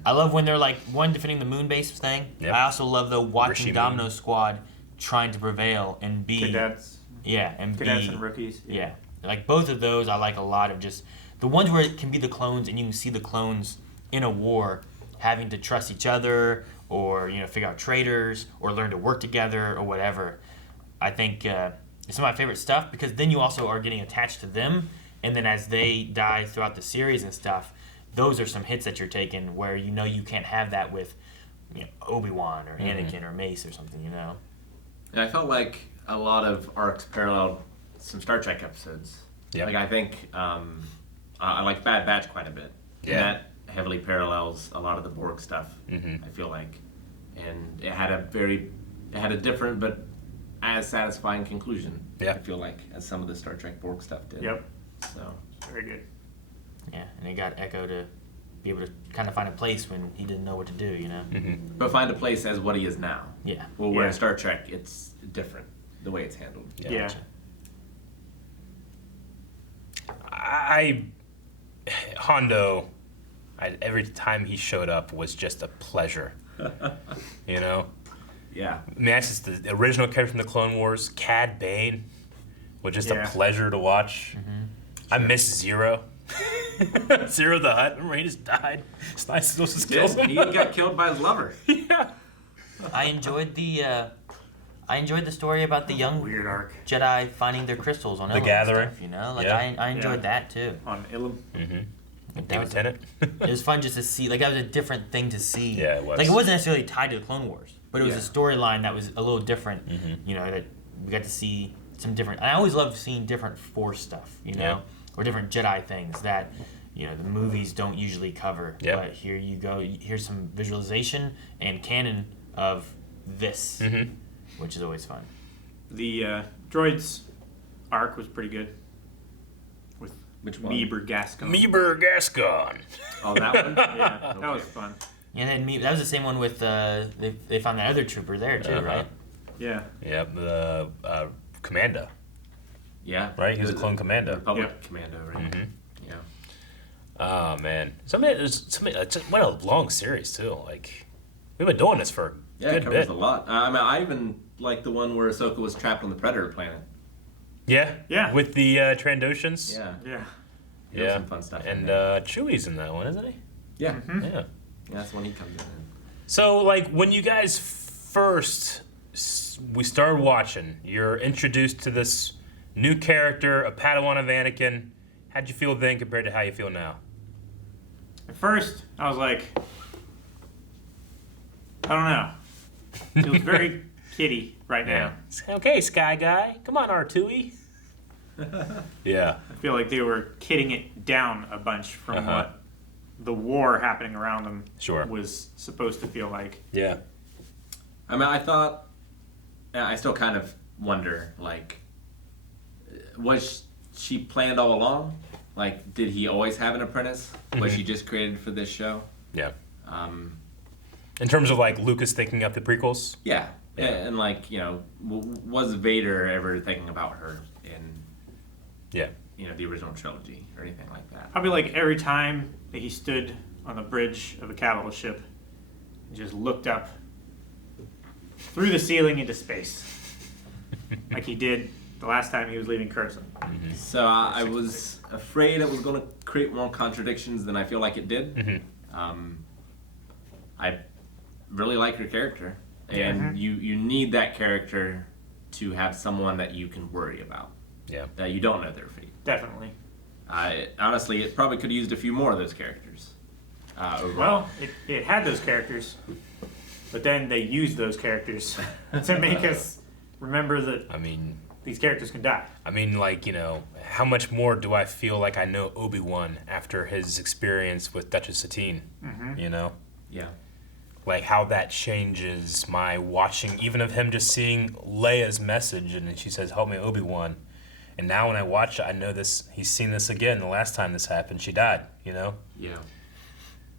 when they're like one defending the moon base thing. Yep. I also love the watching Rishi Domino Moon. Squad trying to prevail and be Cadets. and Cadets be and rookies. yeah. Like both of those I like a lot of just the ones where it can be the clones and you can see the clones in a war having to trust each other or figure out traitors or learn to work together or whatever. I think it's some of my favorite stuff because then you also are getting attached to them. And then as they die throughout the series and stuff, those are some hits that you're taking where you can't have that with Obi-Wan or Anakin or Mace or something, And I felt like a lot of arcs paralleled some Star Trek episodes. Yep. Like I think I like Bad Batch quite a bit. Yeah. And that heavily parallels a lot of the Borg stuff. I feel like, and it had a different but as satisfying conclusion. Yeah. I feel like as some of the Star Trek Borg stuff did. Yep. So Very good. Yeah, and it got Echo to be able to kind of find a place when he didn't know what to do, but find a place as what he is now. Yeah. Well, where Yeah. in Star Trek it's different the way it's handled. Yeah. Hondo, every time he showed up was just a pleasure. Yeah. I mean, that's just the original character from the Clone Wars, Cad Bane, was just Yeah. a pleasure to watch. I miss Zero. Zero the Hutt. Remember, he just died. It's nice to just kills him. He got killed by his lover. Yeah. I enjoyed the story about the young Weird arc Jedi finding their crystals on The Ilum and Gathering. stuff, Yeah. I enjoyed Yeah. that too. on Ilum. That David was- Tennant. It was fun just to see, like that was a different thing to see. Yeah, it was. Like it wasn't necessarily tied to the Clone Wars, but it was Yeah. a storyline that was a little different. That we got to see some different. I always love seeing different Force stuff, Yeah. or different Jedi things that the movies don't usually cover. Yeah. But here you go. Here's some visualization and canon of this, which is always fun. The droids arc was pretty good. With Which one? Meeber Gascon. Meeber Gascon. Oh, that one? Yeah, that was fun. And then that was the same one with they found that other trooper there too, Uh-huh. right? Yeah. Yep, the Commando. Yeah. Right, he was a clone commando. The Republic Yeah. Commando, right? Yeah. Oh man, what a long series too. Like we've been doing this for a Yeah, it good covers bit. a lot. I even like the one where Ahsoka was trapped on the Predator planet. Yeah, Yeah. with the Trandoshans. Yeah. Yeah. There was some fun stuff in And there. Chewie's in that one, isn't he? Yeah. Yeah. Yeah, that's when he comes in. So like when you guys first we started watching, you're introduced to this new character, a Padawan of Anakin. How'd you feel then compared to how you feel now? At first, I was like, I don't know. Feels very kiddie right now. Okay, Sky Guy. Come on, R2E. Yeah. I feel like they were kidding it down a bunch from what the war happening around them was supposed to feel like. Yeah. I mean, I still kind of wonder, like, was she planned all along? Like, did he always have an apprentice? Was she just created for this show? Yeah. In terms of, like, Lucas thinking up the prequels? Yeah. And like, you know, was Vader ever thinking about her in, you know, the original trilogy or anything like that? Probably like every time that he stood on the bridge of a capital ship and just looked up through the ceiling into space, like he did the last time he was leaving Coruscant. So I was afraid it was going to create more contradictions than I feel like it did. I really like her character. And you need that character to have someone that you can worry about. Yeah. That you don't know their fate. Definitely. Honestly, it probably could have used a few more of those characters. Well, it had those characters, but then they used those characters to make us remember that these characters can die. I mean, like, you know, how much more do I feel like I know Obi-Wan after his experience with Duchess Satine? You know? Yeah. Like, how that changes my watching, even of him just seeing Leia's message, and then she says, help me, Obi-Wan. And now when I watch it, I know this, he's seen this again. The last time this happened, she died, you know? Yeah.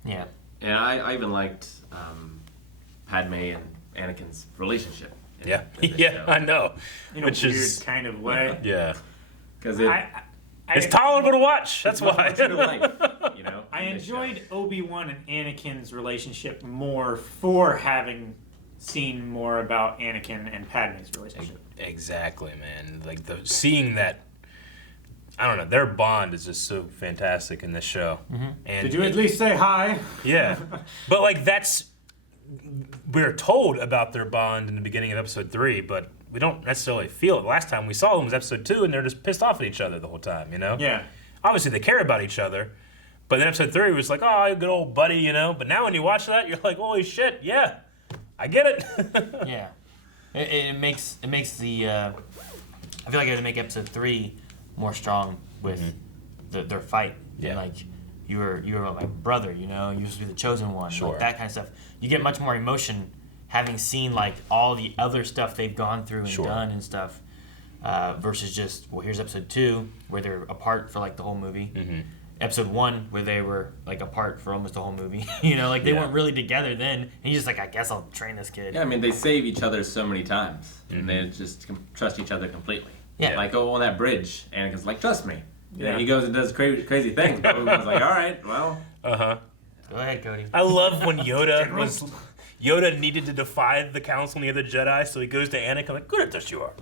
Yeah. And I even liked Padme and Anakin's relationship. Yeah. in Yeah, show. I know. In Which a weird is, kind of way. yeah. Because It's tolerable to watch, that's why. true to life, you know? I in this show. enjoyed Obi-Wan and Anakin's relationship more for having seen more about Anakin and Padme's relationship. Exactly, man. Like, seeing that, I don't know, their bond is just so fantastic in this show. And Did you at least say hi? Yeah. But, like, we're told about their bond in the beginning of episode 3, but we don't necessarily feel it. The last time we saw them was episode 2, and they're just pissed off at each other the whole time, you know? Yeah. Obviously, they care about each other, but then episode 3 was like, oh, good old buddy, you know? But now when you watch that, you're like, holy shit, yeah, I get it. Yeah. It makes the I feel like it would make episode 3 more strong with their fight. Yeah. And like you were my brother, you know, you used to be the chosen one. Sure. Like that kind of stuff. You get much more emotion having seen like all the other stuff they've gone through and done and stuff. Versus just, well, here's episode 2 where they're apart for like the whole movie. Episode 1 where they were like apart for almost the whole movie. You know, like they weren't really together then. And he's just like, I guess I'll train this kid. Yeah, I mean, they save each other so many times. And they just trust each other completely. Yeah. Like, on that bridge, Anakin's like, trust me. Yeah. And he goes and does crazy things. But Obi-Wan's like, all right, well. Uh-huh. Go ahead, Cody. I love when Yoda needed to defy the Council and the other Jedi, so he goes to Anakin like, good at this you are.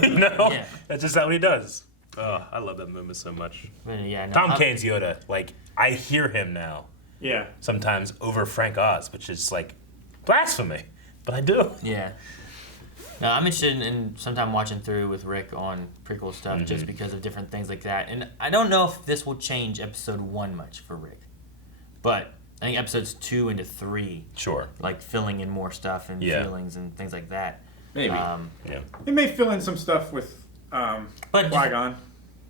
You know? Yeah. That's just how he does. Oh, I love that moment so much. But, yeah, no, Tom Kane's Yoda, like, I hear him now Yeah. sometimes over Frank Oz, which is like blasphemy, but I do. Yeah. No, I'm interested in sometime watching through with Rick on prequel stuff just because of different things like that. And I don't know if this will change episode 1 much for Rick. But I think episodes 2 into 3, Sure. like filling in more stuff and feelings and things like that. Maybe. Yeah. They may fill in some stuff with But Qui-Gon.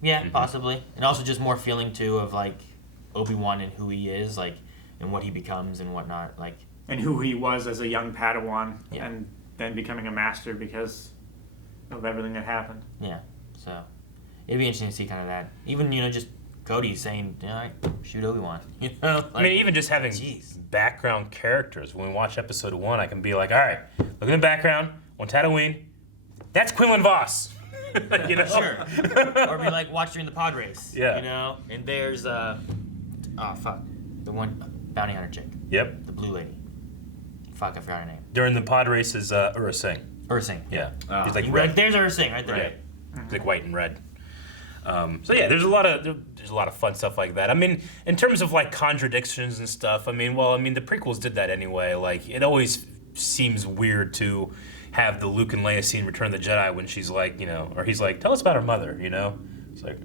Yeah, possibly. And also just more feeling too of like Obi-Wan and who he is, like, and what he becomes and whatnot. Like, And who he was as a young Padawan. Yeah. And then becoming a master because of everything that happened. yeah. So it'd be interesting to see kind of that. Even, you know, just Cody saying, all right, shoot Obi-Wan. You know? Like, I mean, even just having background characters. When we watch episode 1, I can be like, all right, look in the background on Tatooine. That's Quinlan Voss. You know? Sure. Or be like, watch during the pod race. Yeah. You know? And there's, the one bounty hunter chick. Yep. The blue lady. Fuck, I forgot her name. During the pod race is Ura Singh. Ursing. Yeah. Oh. He's like You red. like, there's Ursing right there. Right. It's like white and red. So yeah, there's a lot of fun stuff like that. I mean, in terms of like contradictions and stuff, I mean, the prequels did that anyway. Like, it always seems weird to have the Luke and Leia scene Return of the Jedi when she's like, you know, or he's like, tell us about her mother, you know? It's like,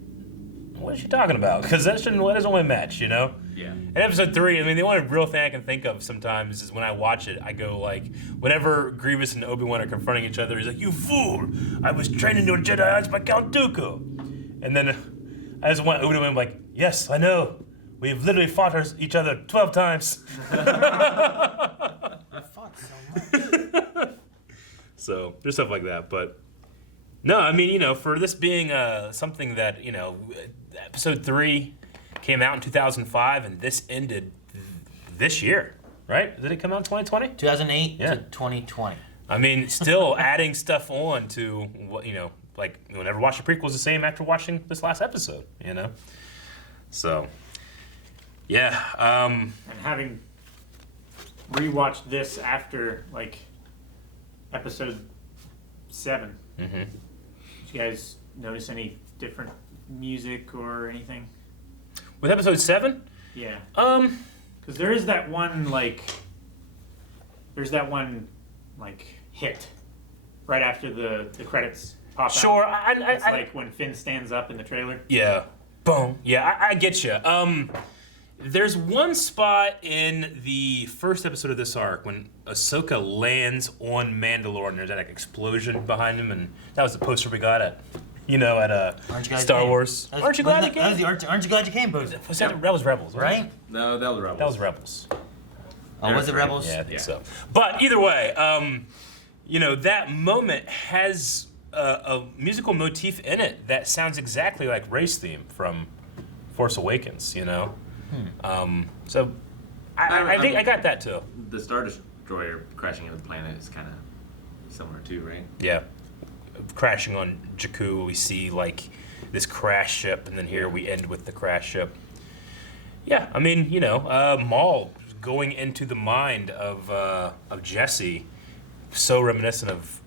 what is she talking about? Because that doesn't only match, you know? Yeah. And episode 3, I mean, the only real thing I can think of sometimes is when I watch it, I go like, whenever Grievous and Obi-Wan are confronting each other, he's like, "You fool! I was trained into a Jedi by Count Dooku." And then I just want Obi-Wan like, "Yes, I know. We've literally fought each other 12 times." I fought so much. So there's stuff like that, but no, I mean, for this being something that, episode 3 came out in 2005, and this ended this year, right? Did it come out in 2020? 2008 Yeah. to 2020. I mean, still adding stuff on to what, like you'll never watch the prequels the same after watching this last episode, So, yeah. And having rewatched this after like episode 7, Mm-hmm. did you guys notice any different music or anything? With episode 7, Yeah. Because there is that one hit right after the credits pop sure, out. It's I like when Finn stands up in the trailer. yeah, boom, yeah, I get you. There's one spot in the first episode of this arc when Ahsoka lands on Mandalore, and there's that explosion behind him, and that was the poster we got at Aren't you glad Star you came? Wars. Aren't you glad you That was came? the Aren't you glad you came poster, That was Rebels, wasn't it? right? No, that was Rebels. That was Rebels. Oh, was it right. Rebels? Yeah, I think Yeah. so. But either way, that moment has a musical motif in it that sounds exactly like Rey's theme from Force Awakens. So I think I got that too. The Star Destroyer crashing into the planet is kind of similar too, right? Yeah, crashing on Jakku, we see like this crash ship, and then here we end with the crash ship. Yeah, I mean, Maul going into the mind of Jesse, so reminiscent of,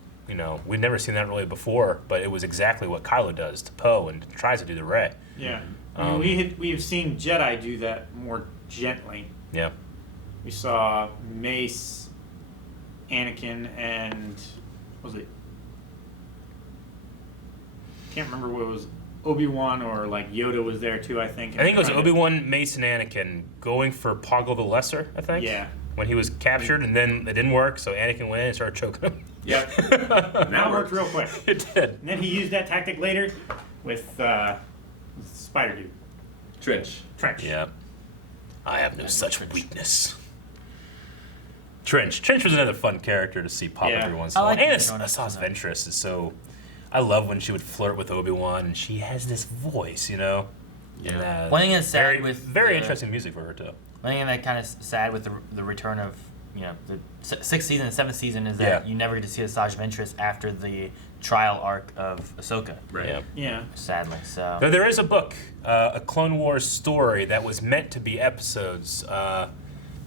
we'd never seen that really before, but it was exactly what Kylo does to Poe and tries to do to Rey. Yeah. I mean, we have seen Jedi do that more gently. Yeah. We saw Mace, Anakin, and what was it? Can't remember what it was. Obi-Wan or like Yoda was there too, I think. I think it was Trying to- Obi-Wan, Mace, and Anakin going for Poggle the Lesser, I think. Yeah. When he was captured, and then it didn't work, so Anakin went in and started choking him. Yep. That worked real quick. It did. And then he used that tactic later with Spider Dude. Trench. Trench. Yeah. I have no such weakness. Trench. Trench was another fun character to see pop Yeah. every once in a I while. like And him. Asajj Ventress is so... I love when she would flirt with Obi-Wan, and she has this voice, Yeah. And, One thing that's sad very, with very the- interesting music for her, too. One thing that kind of sad with the return of the sixth season and seventh season is that Yeah. you never get to see Asajj Ventress after the trial arc of Ahsoka. Right. Yeah. Yeah. Sadly, so Now, there is a book, a Clone Wars story that was meant to be episodes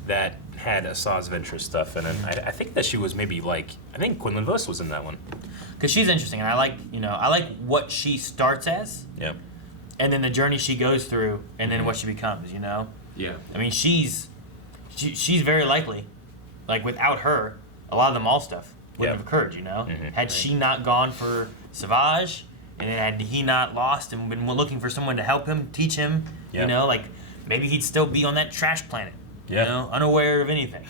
that had Asajj Ventress stuff in it. I think that she was maybe I think Quinlan Vos was in that one. because she's interesting, and I like what she starts as, Yeah. and then the journey she goes through, and then what she becomes. Yeah. I mean, she's very likely, like without her, a lot of the Maul stuff wouldn't Yeah. have occurred. Had she not gone for Savage, and then had he not lost and been looking for someone to help him, teach him, Yeah. maybe he'd still be on that trash planet. Yeah. Unaware of anything.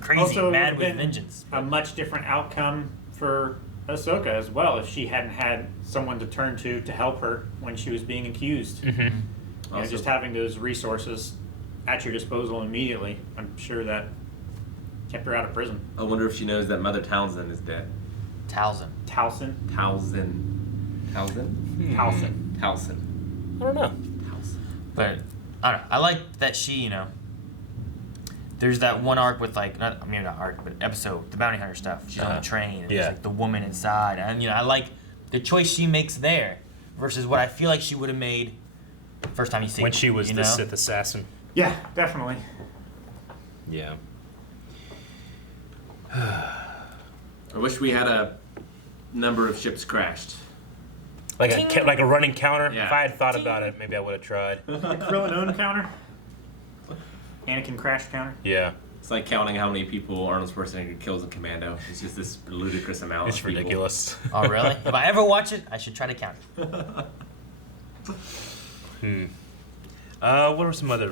Crazy, Also, it mad would've with been vengeance. a much different outcome for Ahsoka as well if she hadn't had someone to turn to help her when she was being accused. Mm-hmm. Also- Just having those resources at your disposal immediately, I'm sure that kept her out of prison. I wonder if she knows that Mother Townsend is dead. Talzin. Towson? Townsend. Townsend? Towson. Townsend. I don't know. Townsend. But I don't know. I like that she, there's that one arc with not arc, but episode, the bounty hunter stuff. She's on Uh-huh. the train, and Yeah. there's the woman inside, and I like the choice she makes there versus what I feel like she would have made first time you see When it, she was you the know? Sith assassin. Yeah, definitely. Yeah. I wish we had a number of ships crashed. Like a running counter. Yeah. If I had thought about it, maybe I would have tried. The Krillin counter? Anakin crash counter? Yeah. It's like counting how many people Arnold Schwarzenegger kills in Commando. It's just this ludicrous amount It's of people. ridiculous. Oh really? If I ever watch it, I should try to count it. What are some other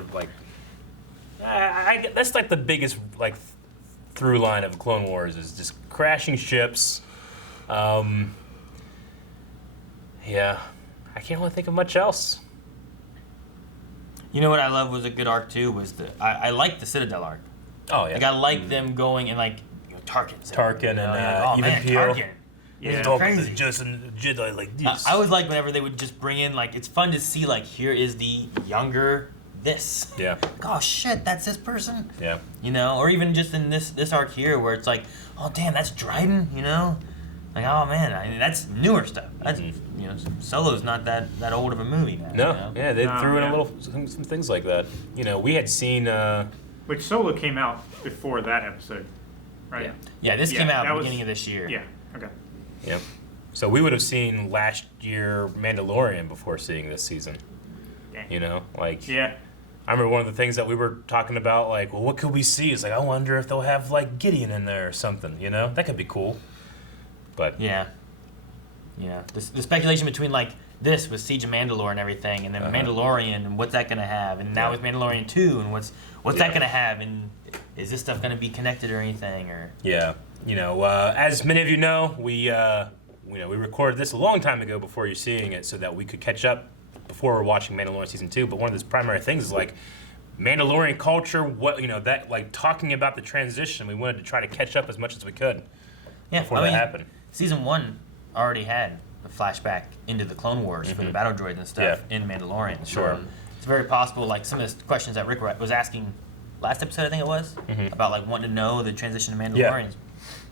That's like the biggest like through line of Clone Wars is just crashing ships. Yeah, I can't really think of much else. You know what I love was a good arc too was I liked the Citadel arc. Oh yeah, Like I like them going and like Tarkin's Tarkin and oh, even man, Peel. Tarkin. Yeah. It's Talk crazy. to just a Jedi like this. I always like whenever they would just bring in like it's fun to see like here is the younger this. Yeah, Like, oh shit, that's this person. yeah. You know, or even just in this arc here where it's like, oh damn, that's Dryden. You know, like oh man, I mean, that's newer stuff. That's you know, Solo's not that old of a movie now. No, you know? yeah, they No, threw in yeah. a little some things like that. You know, we had seen. Which Solo came out before that episode, right? Yeah, this Yeah, came out that was- beginning of this year. Yeah. Okay. Yeah. So we would have seen last year Mandalorian before seeing this season. Dang. You know, like Yeah. I remember one of the things that we were talking about, like, well, what could we see? It's like I wonder if they'll have like Gideon in there or something. You know, that could be cool. But Yeah. Yeah. The speculation between like this with Siege of Mandalore and everything, and then Mandalorian and what's that gonna have, and now Yeah. with Mandalorian 2 and what's Yeah. that gonna have, and is this stuff gonna be connected or anything or? yeah, you know, as many of you know, we recorded this a long time ago before you're seeing it, so that we could catch up before we're watching Mandalorian season 2. But one of the primary things is like Mandalorian culture. What that like talking about the transition. We wanted to try to catch up as much as we could Yeah, before that happened. Season 1 already had the flashback into the Clone Wars for the battle droids and stuff in Mandalorian. So Sure. it's very possible, like some of the questions that Rick was asking last episode, I think it was, about like wanting to know the transition to Mandalorians.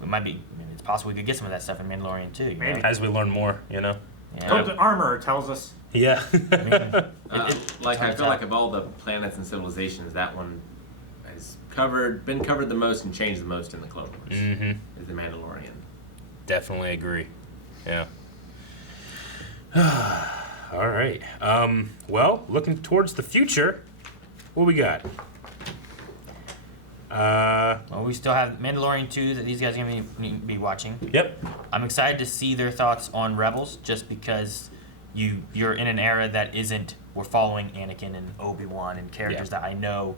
It might be, it's possible we could get some of that stuff in Mandalorian too. You know? Maybe. As we learn more, you know. Yeah. What the armorer tells us. Yeah. I mean, Like I hard to feel tell. like of all the planets and civilizations, that one has been covered the most and changed the most in the Clone Wars. Mm-hmm. Is the Mandalorian. Definitely agree. Yeah. All right. Well, looking towards the future, what we got? Well, we still have Mandalorian 2 that these guys are going to be watching. Yep. I'm excited to see their thoughts on Rebels, just because you're in an era that isn't. We're following Anakin and Obi-Wan and characters that I know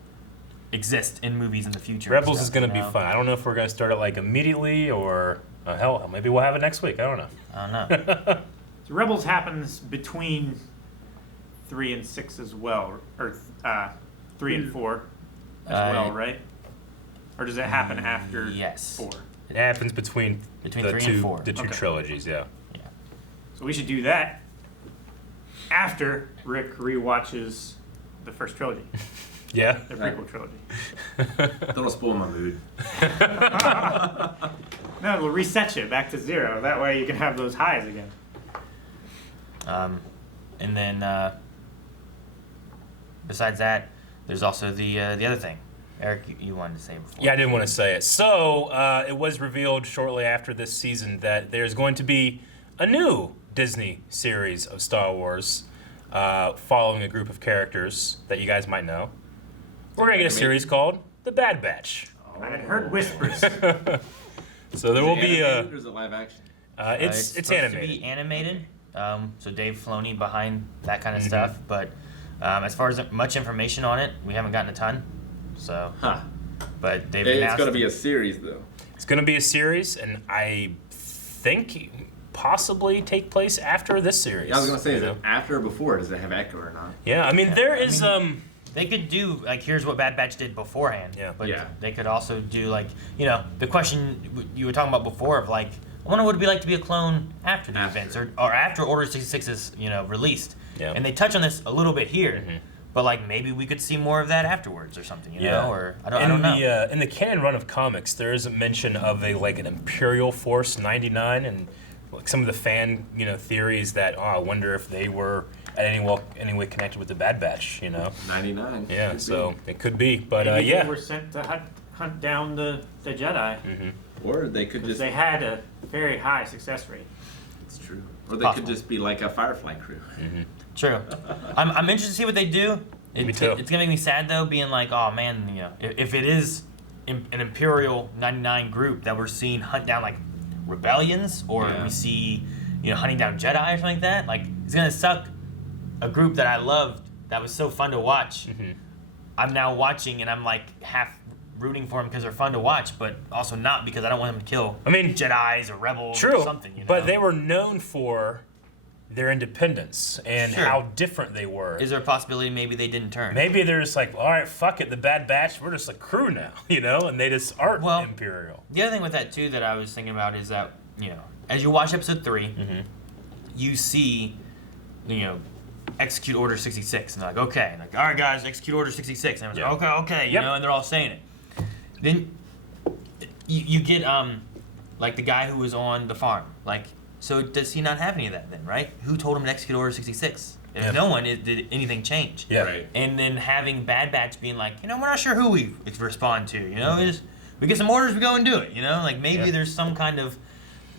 exist in movies in the future. and Rebels is stuff, going to you be know? fun. I don't know if we're going to start it like immediately or hell, maybe we'll have it next week. I don't know. I don't know. So Rebels happens between 3 and 6 as well, or 3 and 4 as well, right? Or does it happen after yes. 4? It happens between the 3 and two 4. the two Okay. trilogies. Yeah. Yeah. So we should do that after Rick rewatches the first trilogy, Yeah. the prequel trilogy. Don't spoil my mood. No, we'll reset you back to 0. That way you can have those highs again. And then besides that, there's also the other thing. Eric, you wanted to say before. Yeah, I didn't want to say it. So, it was revealed shortly after this season that there's going to be a new Disney series of Star Wars following a group of characters that you guys might know. We're going to get a series called The Bad Batch. I had heard whispers. So there will be a... Or is it live action? It's supposed animated. to be animated. So Dave Filoni behind that kind of Mm-hmm. stuff. But as far as much information on it, we haven't gotten a ton. So, Huh. but they've It's announced going to be a series, though. It's going to be a series, and I think possibly take place after this series. I was going to say, you is know? it after or before? Does it have Echo or not? Yeah, I mean, there is... They could do like here's what Bad Batch did beforehand. Yeah. But Yeah. they could also do like the question you were talking about before of like I wonder what it'd be like to be a clone after the After. events or after Order 66 is released. Yeah. And they touch on this a little bit here, Mhm. but like maybe we could see more of that afterwards or something. You Yeah. know, or I don't know. In the canon run of comics, there is a mention of an Imperial Force 99, and like some of the fan theories that I wonder if they were at any way connected with the Bad Batch. 99. Yeah, Could so it could be, but Maybe yeah. they were sent to hunt down the Jedi be. Or they could because just... they had a very high success rate. It's true. Or they Possible. could just be like a Firefly crew. True. I'm interested to see what they do. Me too. It's gonna make me sad though, being like, oh man, if it is an Imperial 99 group that we're seeing hunt down like rebellions, or Yeah. we see hunting down Jedi or something like that, like it's gonna suck. A group that I loved, that was so fun to watch, I'm now watching and I'm like half rooting for them because they're fun to watch, but also not because I don't want them to kill Jedis or rebels true, or something. You know? But they were known for their independence and how different they were. Is there a possibility maybe they didn't turn? Maybe they're just like, all right, fuck it, the Bad Batch, we're just a crew now, you know, and they just aren't Imperial. The other thing with that too that I was thinking about is that, you know, as you watch episode 3, you see, you know, execute Order 66, and they're like, okay, and like, all right, guys, execute Order 66, and I was like, okay, you know, and they're all saying it. Then you get like the guy who was on the farm, like, so does he not have any of that then, right? Who told him to execute Order 66? If no one, did anything change? Yeah. Right. And then having Bad Batch being like, you know, we're not sure who we respond to, you know, we get some orders, we go and do it, you know, like maybe there's some kind of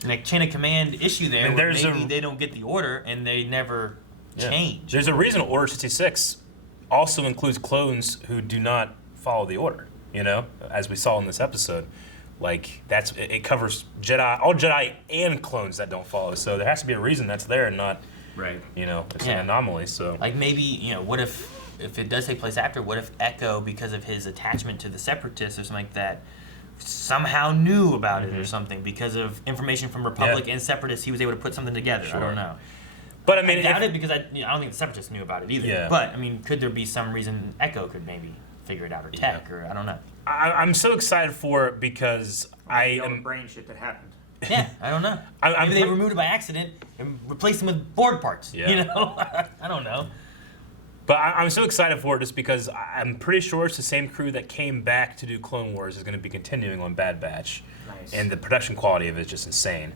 like chain of command issue there, and where maybe they don't get the order and they never change. There's a reason Order 66 also includes clones who do not follow the order, you know, as we saw in this episode. Like, it covers Jedi, all Jedi and clones that don't follow. So there has to be a reason that's there and not, you know, it's an anomaly. So like maybe, you know, what if it does take place after, what if Echo, because of his attachment to the Separatists or something like that, somehow knew about it or something because of information from Republic and Separatists, he was able to put something together. I don't know. But I mean, I doubt it because I don't think the Separatists knew about it either. Yeah. But I mean, could there be some reason Echo could maybe figure it out, or Tech, or I don't know. I'm so excited for it because I am brain shit that happened. Yeah, I don't know. Maybe they removed it by accident and replaced them with Borg parts. Yeah. You know, I don't know. But I'm so excited for it just because I'm pretty sure it's the same crew that came back to do Clone Wars is going to be continuing on Bad Batch. Nice. And the production quality of it is just insane.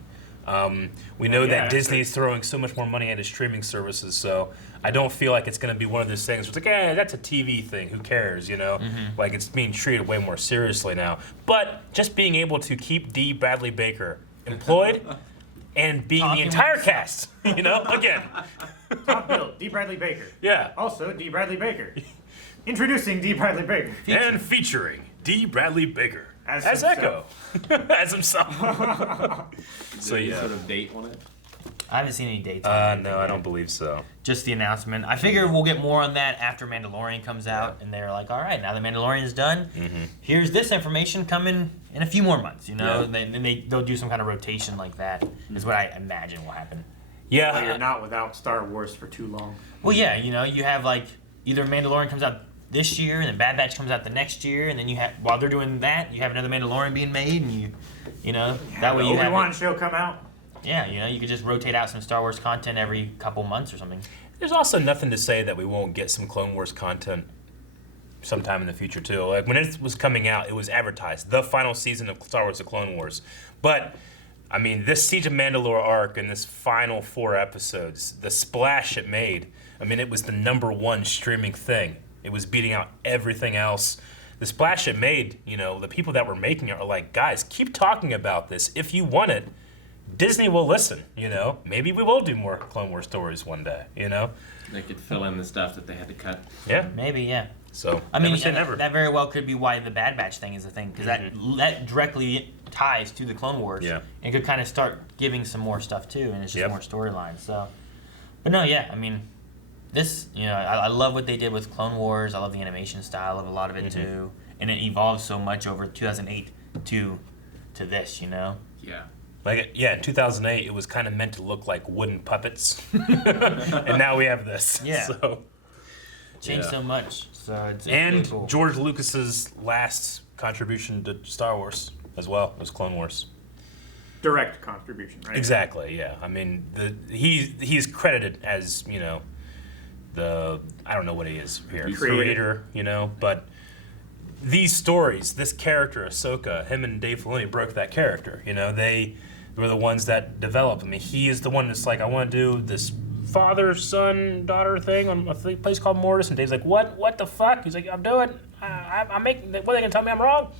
We know that Disney is throwing so much more money into streaming services, so I don't feel like it's going to be one of those things where it's like, that's a TV thing, who cares, you know? Like, it's being treated way more seriously now. But just being able to keep D. Bradley Baker employed and being the entire cast, you know? Again. Top bill, D. Bradley Baker. Yeah. Also, D. Bradley Baker. Introducing D. Bradley Baker. And featuring D. Bradley Baker. As Echo. As himself. So any sort of date on it? I haven't seen any dates on it. No, I don't believe so. Just the announcement. I figure we'll get more on that after Mandalorian comes out, and they're like, all right, now the Mandalorian's done, here's this information coming in a few more months, you know? Then they'll do some kind of rotation like that, is what I imagine will happen. Yeah. Well, you're not without Star Wars for too long. Well, yeah, you know, you have like either Mandalorian comes out this year, and then Bad Batch comes out the next year, and then you have, while they're doing that, you have another Mandalorian being made, and you know, that way you have Obi-Wan show come out. Yeah, you know, you could just rotate out some Star Wars content every couple months or something. There's also nothing to say that we won't get some Clone Wars content sometime in the future too. Like when it was coming out, it was advertised, the final season of Star Wars: The Clone Wars. But I mean, this Siege of Mandalore arc and this final 4 episodes, the splash it made. I mean, it was the #1 streaming thing. It was beating out everything else. The splash it made, you know, the people that were making it are like, guys, keep talking about this. If you want it, Disney will listen, you know. Maybe we will do more Clone Wars stories one day, you know. They could fill in the stuff that they had to cut. Yeah. Maybe, yeah. So, I mean, never say never. that very well could be why the Bad Batch thing is a thing, because that directly ties to the Clone Wars. Yeah. And could kind of start giving some more stuff too, and it's just more storylines. So, but no, yeah, I mean, this, you know, I love what they did with Clone Wars. I love the animation style of a lot of it too, and it evolved so much over 2008 to this, you know. Yeah. Like, yeah, in 2008, it was kind of meant to look like wooden puppets, and now we have this. Yeah. So. Changed so much. So it's and really cool. George Lucas's last contribution to Star Wars as well was Clone Wars. Direct contribution, right? Exactly. Yeah. I mean, he's credited as, you know, I don't know what he is here, creator, you know, but these stories, this character Ahsoka, him and Dave Filoni broke that character. You know, they were the ones that developed. I mean, he is the one that's like, I want to do this father, son, daughter thing on a place called Mortis, and Dave's like, what the fuck? He's like, I'm doing. I'm making. What are they gonna tell me I'm wrong?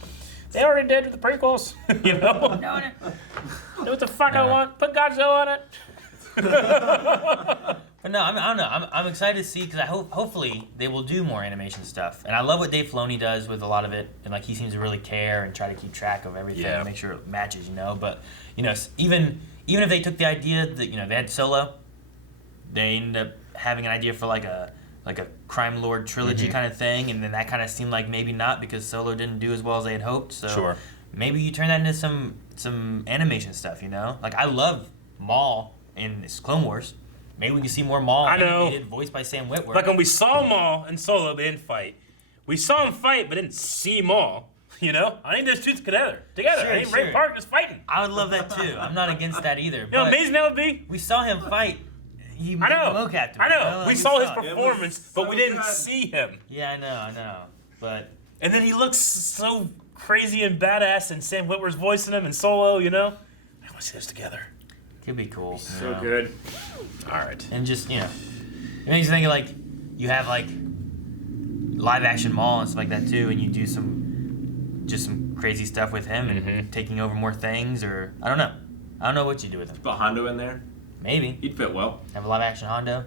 They already did with the prequels. You know. I'm doing it. Do what the fuck I want. Put Godzilla on it. But no, I don't know. I'm excited to see, because I hopefully they will do more animation stuff. And I love what Dave Filoni does with a lot of it, and like he seems to really care and try to keep track of everything and make sure it matches, you know. But you know, even if they took the idea that, you know, they had Solo, they ended up having an idea for like a like a crime lord trilogy kind of thing, and then that kind of seemed like maybe not because Solo didn't do as well as they had hoped. So Sure. maybe you turn that into some animation stuff, you know? Like I love Maul in Clone Wars. Maybe we can see more Maul I know. animated, voiced by Sam Witwer. Like when we saw Maul and Solo, they didn't fight. We saw him fight, but didn't see Maul. You know, I think those two together. Sure, I think Ray sure. Park is fighting. I would love that too. I'm not against that either. You know how But amazing that would be? we saw him fight. He I know. mocapped him, I you know. Like, We saw his it. performance, but we so didn't good. see him. Yeah, I know. But And then he looks so crazy and badass, and Sam Witwer's voicing him and Solo. You know, I want to see this together. could be cool. you So know? good. All right. And just, it makes you think of, like, you have, like, live action Maul and stuff like that, too, and you do some crazy stuff with him and taking over more things, or, I don't know. I don't know what you do with him. Put Hondo in there. Maybe. He'd fit well. Have a live action Hondo.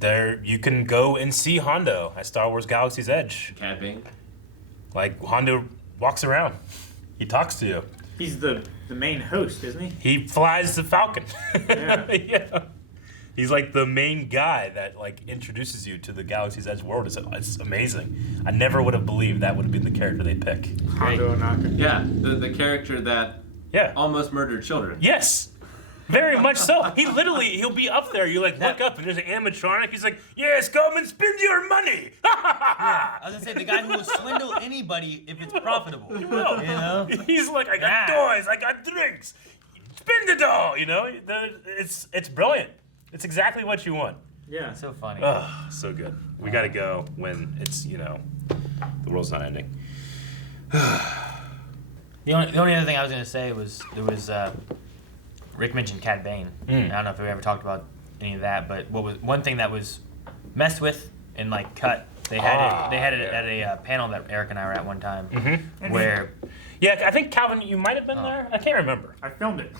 There, you can go and see Hondo at Star Wars Galaxy's Edge. Cad Bane. Like Hondo walks around, he talks to you. He's the main host, isn't he? He flies the Falcon. Yeah. Yeah. He's like the main guy that like introduces you to the Galaxy's Edge world. It's amazing. I never would have believed that would have been the character they pick. Hondo Ohnaka. Yeah, the character that Yeah. almost murdered children. Yes. Very much so. He'll be up there. You like look up and there's an animatronic. He's like, yes, come and spend your money. I was gonna say, the guy who will swindle anybody if it's profitable. You will. You know? He's like, I got Yeah. toys, I got drinks. Spend it all. You know, it's brilliant. It's exactly what you want. Yeah. So funny. Oh, so good. We gotta go when it's the world's not ending. The only other thing I was gonna say was there was Rick mentioned Cad Bane. I don't know if we ever talked about any of that, but one thing that was messed with and like cut. They had it at a panel that Eric and I were at one time, where Yeah, I think Calvin, you might have been there. I can't remember. I filmed it.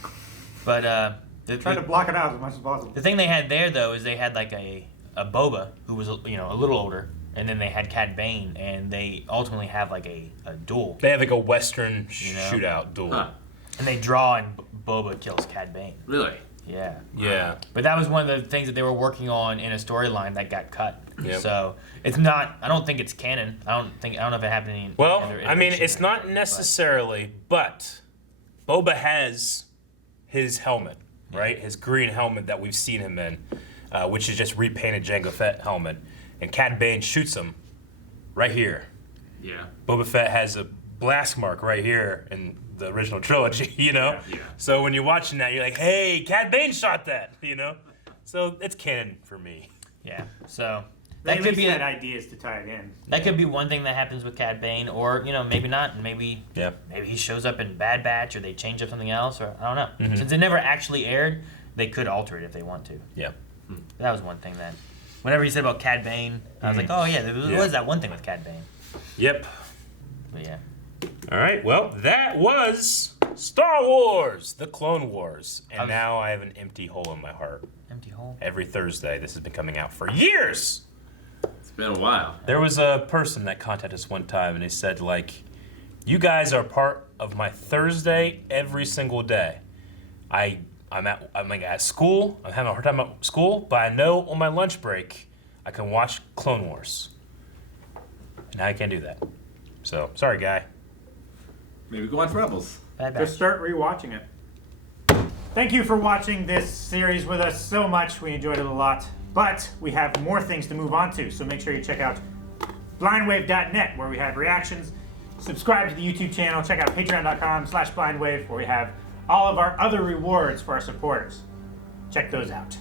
but Tried to block it out as much as possible. the thing they had there though is they had like a Boba who was a little older, and then they had Cad Bane, and they ultimately have like a duel, They have like a Western know? shootout duel. Huh. and they draw and Boba kills Cad Bane. Really? Yeah. Yeah. But that was one of the things that they were working on in a storyline that got cut. Yep. So it's not. I don't think it's canon. I don't know if it happened in. Well, other I mean, iteration it's or not anything, necessarily, but Boba has his helmet, right? His green helmet that we've seen him in, which is just repainted Jango Fett helmet. And Cad Bane shoots him right here. Yeah. Boba Fett has a blast mark right here in the original trilogy, you know? Yeah. So when you're watching that, you're like, hey, Cad Bane shot that, you know? So it's canon for me. But, yeah. So They that could be had ideas to tie it in. that could be one thing that happens with Cad Bane, or maybe not, and maybe Yeah. he shows up in Bad Batch, or they change up something else, or I don't know. Mm-hmm. Since it never actually aired, they could alter it if they want to. Yeah. That was one thing that. Whenever you said about Cad Bane, I was like, oh yeah, there was that one thing with Cad Bane. Yep. But yeah. All right, well, that was Star Wars, The Clone Wars. And now I have an empty hole in my heart. Empty hole. Every Thursday, this has been coming out for years. It's been a while. There was a person that contacted us one time, and they said, like, you guys are part of my Thursday every single day. I'm at school, I'm having a hard time at school, but I know on my lunch break, I can watch Clone Wars. And now I can't do that. So, sorry, guy. Maybe go watch Rebels. Bad Just Batch. start rewatching it. Thank you for watching this series with us so much. We enjoyed it a lot. But we have more things to move on to, so make sure you check out blindwave.net where we have reactions. Subscribe to the YouTube channel. Check out patreon.com/blindwave where we have all of our other rewards for our supporters. Check those out.